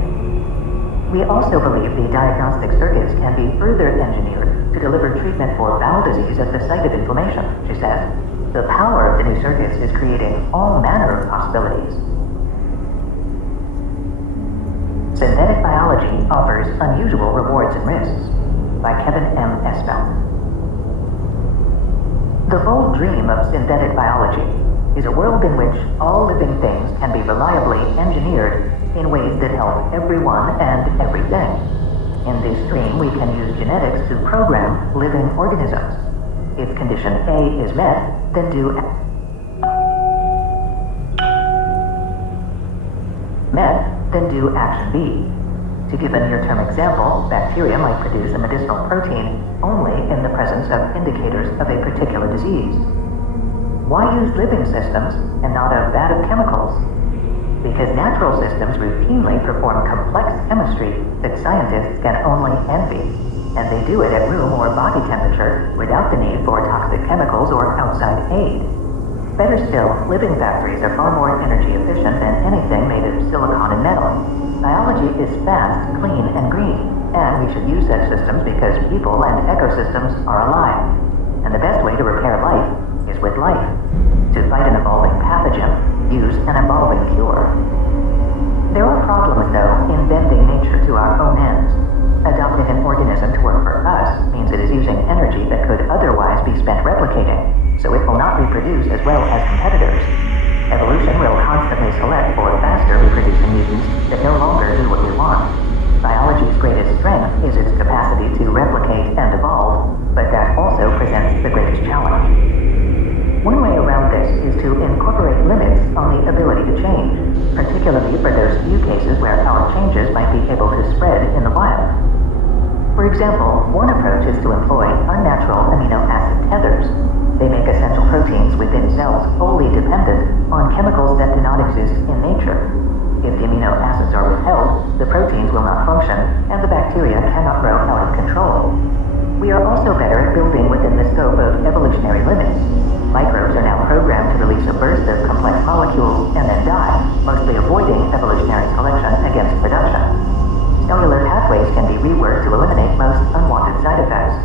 We also believe the diagnostic circuits can be further engineered to deliver treatment for bowel disease at the site of inflammation, she says. The power of the new circuits is creating all manner of possibilities. Synthetic biology offers unusual rewards and risks, by Kevin M. Espel. The bold dream of synthetic biology is a world in which all living things can be reliably engineered in ways that help everyone and everything. In this dream, we can use genetics to program living organisms. If condition A is met, then do action B. To give a near-term example, bacteria might produce a medicinal protein only in the presence of indicators of a particular disease. Why use living systems and not a vat of chemicals? Because natural systems routinely perform complex chemistry that scientists can only envy, and they do it at room or body temperature without the need for toxic chemicals or outside aid. Better still, living factories are far more energy efficient than anything made of silicon and metal. Biology is fast, clean, and green, and we should use such systems because people and ecosystems are alive. And the best way to repair life is with life. To fight an evolving pathogen, use an evolving cure. There are problems, though, in bending nature to our own ends. Adopting an organism to work for us means it is using energy that could otherwise be spent replicating, so it will not reproduce as well as competitors. Evolution will constantly select for faster reproducing mutants that no longer do what we want. Biology's greatest strength is its capacity to replicate and evolve, but that also presents the greatest challenge. One way around this is to incorporate limits on the ability to change, particularly for those few cases where our changes might be able to spread in the wild. For example, one approach is to employ unnatural amino acid tethers. They make essential proteins within cells wholly dependent on chemicals that do not exist in nature. If the amino acids are withheld, the proteins will not function, and the bacteria cannot grow out of control. We are also better at building within the scope of evolutionary limits. Microbes are now programmed to release a burst of complex molecules and then die, mostly avoiding evolutionary selection against production. Cellular pathways can be reworked to eliminate most unwanted side effects.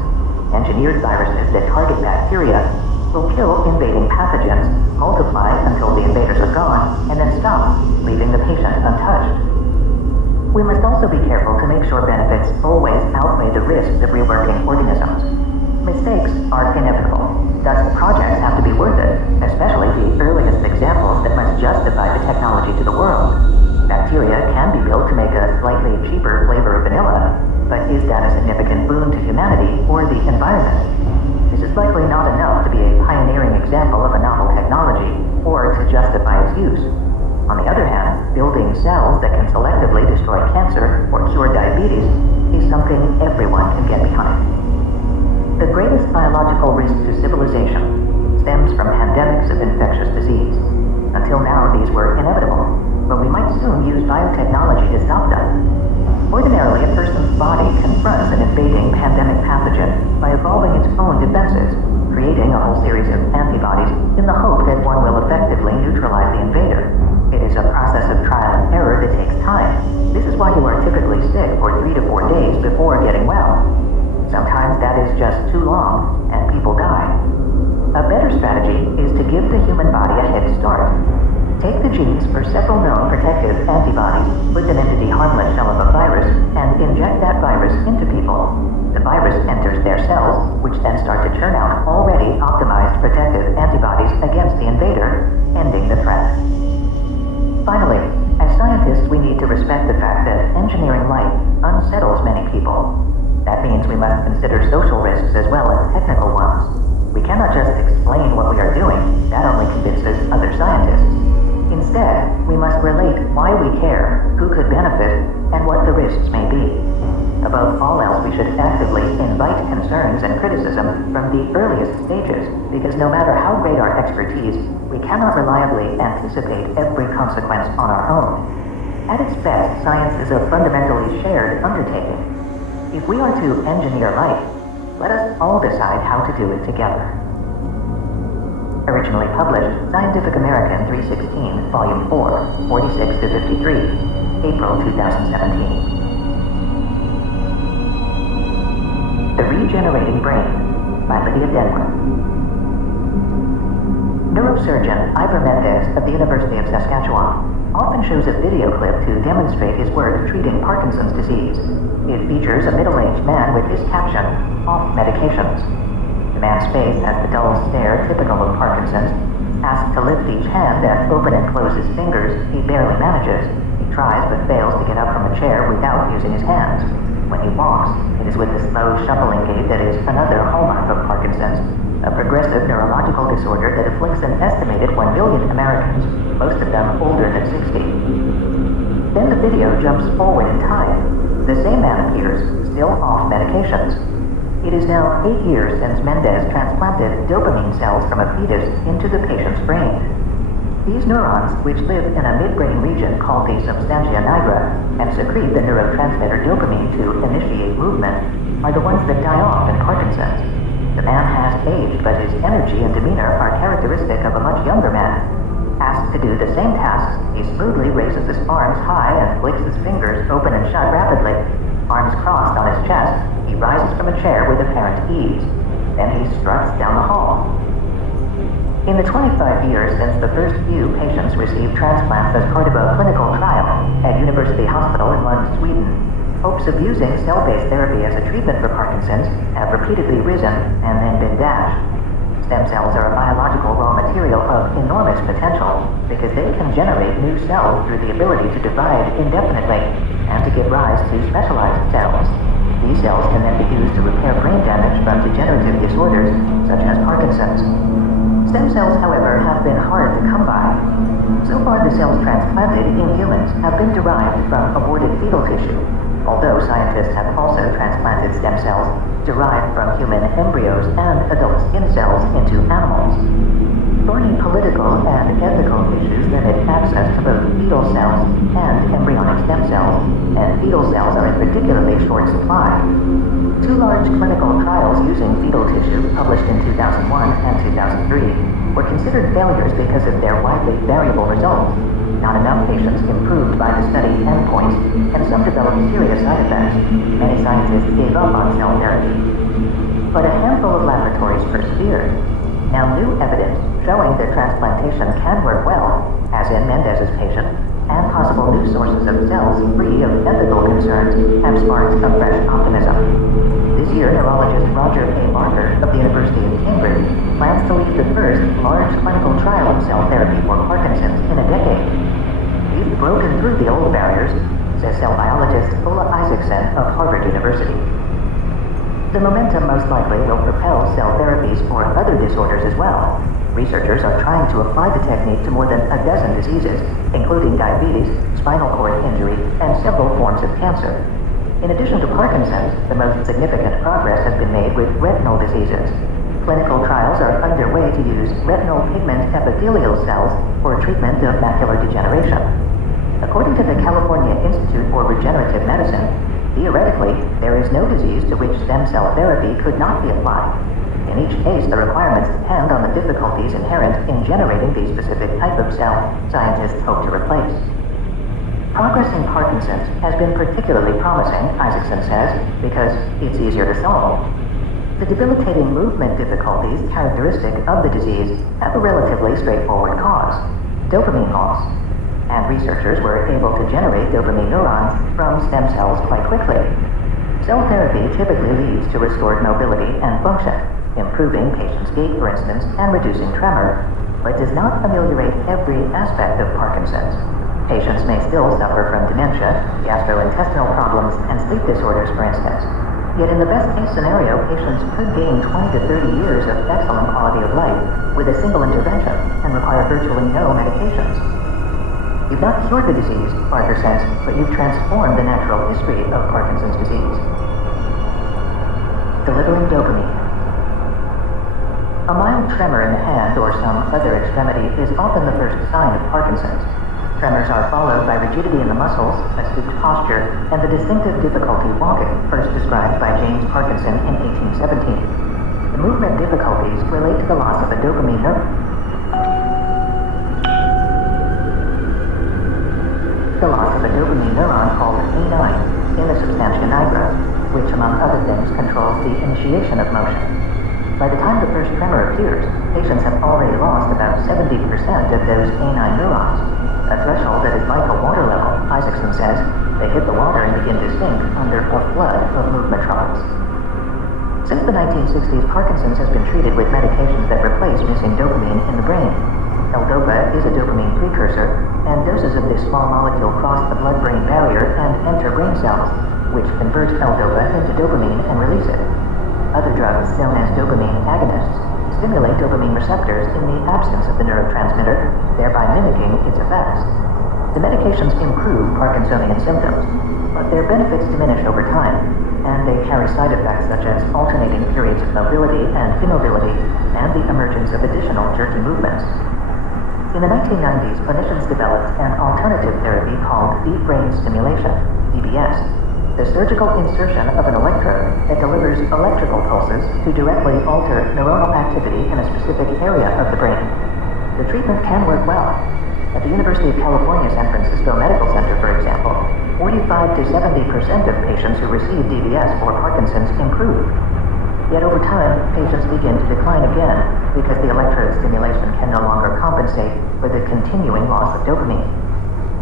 Engineered viruses that target bacteria will kill invading pathogens, multiply until the invaders are gone, and then stop, leaving the patient untouched. We must also be careful to make sure benefits always outweigh the risks of reworking organisms. Mistakes are inevitable, thus the projects have to be worth it, especially the earliest examples that must justify the technology to the world. Bacteria can be built to make a slightly cheaper flavor of vanilla, but is that a significant boon to humanity or the environment? This is likely not enough to be a pioneering example of a novel technology or to justify its use. On the other hand, building cells that can selectively destroy cancer diabetes is something everyone can get behind. The greatest biological risk to civilization stems from pandemics of infectious disease. Until now, these were inevitable, but we might soon use biotechnology to stop them. Ordinarily, a person's body confronts an invading pandemic pathogen by evolving its own defenses, creating a whole series of antibodies in the hope that one will effectively neutralize the invader. It is a process of trial and error that takes time. This is why you are typically sick for 3 to 4 days before getting well. Sometimes that is just too long, and people die. A better strategy is to give the human body a head start. Take the genes for several known protective antibodies, put them into the harmless shell of a virus, and inject that virus into people. The virus enters their cells, which then start to churn out already optimized protective antibodies against the invader, ending the threat. Finally, as scientists, we need to respect the fact that engineering life unsettles many people. That means we must consider social risks as well as technical ones. We cannot just explain what we are doing. That only convinces other scientists. Instead, we must relate why we care, who could benefit, and what the risks may be. Above all else, we should actively invite concerns and criticism from the earliest stages, because no matter how great our expertise, we cannot reliably anticipate every consequence on our own. At its best, science is a fundamentally shared undertaking. If we are to engineer life, let us all decide how to do it together. Originally published, Scientific American 316, Volume 4, 46 to 53, April 2017. The Regenerating Brain, by Lydia Denwood. Neurosurgeon Ivor Mendez of the University of Saskatchewan often shows a video clip to demonstrate his work treating Parkinson's disease. It features a middle-aged man with his caption, "Off medications." The man's face has the dull stare typical of Parkinson's. Asked to lift each hand and open and close his fingers, he barely manages. He tries but fails to get up from a chair without using his hands. When he walks, it is with the slow shuffling gait that is another hallmark of Parkinson's, a progressive neurological disorder that afflicts an estimated 1 million Americans, most of them older than 60. Then the video jumps forward in time. The same man appears, still off medications. It is now 8 years since Mendez transplanted dopamine cells from a fetus into the patient's brain. These neurons, which live in a midbrain region called the substantia nigra and secrete the neurotransmitter dopamine to initiate movement, are the ones that die off in Parkinson's. The man has aged, but his energy and demeanor are characteristic of a much younger man. Asked to do the same tasks, he smoothly raises his arms high and flicks his fingers open and shut rapidly. Arms crossed on his chest, he rises from a chair with apparent ease. Then he struts down the hall. In the 25 years since the first few patients received transplants as part of a clinical trial at University Hospital in Lund, Sweden, hopes of using cell-based therapy as a treatment for Parkinson's have repeatedly risen and then been dashed. Stem cells are a biological raw material of enormous potential because they can generate new cells through the ability to divide indefinitely and to give rise to specialized cells. These cells can then be used to repair brain damage from degenerative disorders such as Parkinson's. Stem cells, however, have been hard to come by. So far, the cells transplanted in humans have been derived from aborted fetal tissue, although scientists have also transplanted stem cells derived from human embryos and adult skin cells into animals. Thorny political and ethical issues limit access to both fetal cells and embryonic stem cells, and fetal cells are in particularly short supply. 2 large clinical trials using fetal tissue, published in 2001 and 2003, were considered failures because of their widely variable results. Not enough patients improved by the study endpoints, and some developed serious side effects. Many scientists gave up on cell therapy. But a handful of laboratories persevered. Now new evidence showing that transplantation can work well, as in Mendez's patient, and possible new sources of cells free of ethical concerns have sparked a fresh optimism. This year, neurologist Roger A. Barker of the University of Cambridge plans to lead the first large clinical trial of cell therapy for Parkinson's in a decade. He's broken through the old barriers, says cell biologist Ulla Isaacson of Harvard University. The momentum most likely will propel cell therapies for other disorders as well. Researchers are trying to apply the technique to more than a dozen diseases, including diabetes, spinal cord injury, and several forms of cancer. In addition to Parkinson's, the most significant progress has been made with retinal diseases. Clinical trials are underway to use retinal pigment epithelial cells for treatment of macular degeneration. According to the California Institute for Regenerative Medicine, theoretically, there is no disease to which stem cell therapy could not be applied. In each case, the requirements depend on the difficulties inherent in generating the specific type of cell scientists hope to replace. Progress in Parkinson's has been particularly promising, Isaacson says, because it's easier to solve. The debilitating movement difficulties characteristic of the disease have a relatively straightforward cause: dopamine loss. And researchers were able to generate dopamine neurons from stem cells quite quickly. Cell therapy typically leads to restored mobility and function, improving patients' gait, for instance, and reducing tremor, but does not ameliorate every aspect of Parkinson's. Patients may still suffer from dementia, gastrointestinal problems, and sleep disorders, for instance. Yet in the best-case scenario, patients could gain 20 to 30 years of excellent quality of life with a single intervention and require virtually no medications. You've not cured the disease, Barker says, but you've transformed the natural history of Parkinson's disease. Delivering dopamine. A mild tremor in the hand or some other extremity is often the first sign of Parkinson's. Tremors are followed by rigidity in the muscles, a stooped posture, and the distinctive difficulty walking, first described by James Parkinson in 1817. The movement difficulties relate to the loss of a dopamine neuron. The loss of a dopamine neuron called A9 in the substantia nigra, which among other things controls the initiation of motion. By the time the first tremor appears, patients have already lost about 70% of those A9 neurons, a threshold that is like a water level. Isaacson says they hit the water and begin to sink under a flood of movement troubles. Since the 1960s, Parkinson's has been treated with medications that replace missing dopamine in the brain. L-DOPA is a dopamine precursor, and doses of this small molecule cross the blood-brain barrier and enter brain cells, which convert L-DOPA into dopamine and release it. Other drugs, known as dopamine agonists, stimulate dopamine receptors in the absence of the neurotransmitter, thereby mimicking its effects. The medications improve Parkinsonian symptoms, but their benefits diminish over time, and they carry side effects such as alternating periods of mobility and immobility, and the emergence of additional jerky movements. In the 1990s, clinicians developed an alternative therapy called deep brain stimulation, DBS, the surgical insertion of an electrode that delivers electrical pulses to directly alter neuronal activity in a specific area of the brain. The treatment can work well. At the University of California San Francisco Medical Center, for example, 45 to 70% of patients who receive DBS for Parkinson's improve. Yet over time, patients begin to decline again because the electrode stimulation can no longer compensate for the continuing loss of dopamine.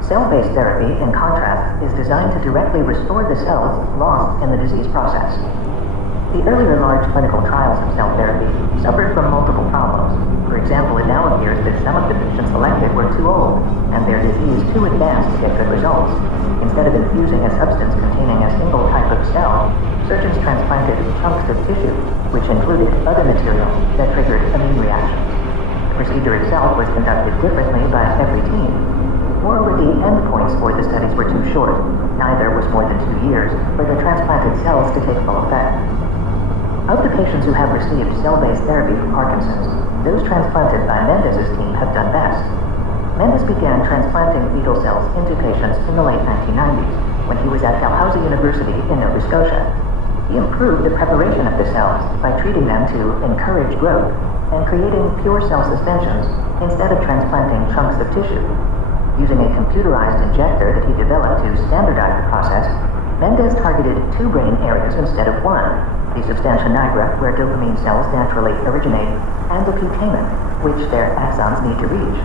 Cell-based therapy, in contrast, is designed to directly restore the cells lost in the disease process. The earlier large clinical trials of cell therapy suffered from multiple problems. For example, it now appears that some of the patients selected were too old and their disease too advanced to get good results. Instead of infusing a substance containing a single type of cell, surgeons transplanted chunks of tissue, which included other material that triggered immune reactions. The procedure itself was conducted differently by every team. Moreover, the endpoints for the studies were too short. Neither was more than 2 years for the transplanted cells to take full effect. Of the patients who have received cell-based therapy for Parkinson's, those transplanted by Mendez's team have done best. Mendez began transplanting fetal cells into patients in the late 1990s, when he was at Dalhousie University in Nova Scotia. He improved the preparation of the cells by treating them to encourage growth and creating pure cell suspensions instead of transplanting chunks of tissue. Using a computerized injector that he developed to standardize the process, Mendez targeted 2 brain areas instead of 1, the substantia nigra, where dopamine cells naturally originate, and the putamen, which their axons need to reach.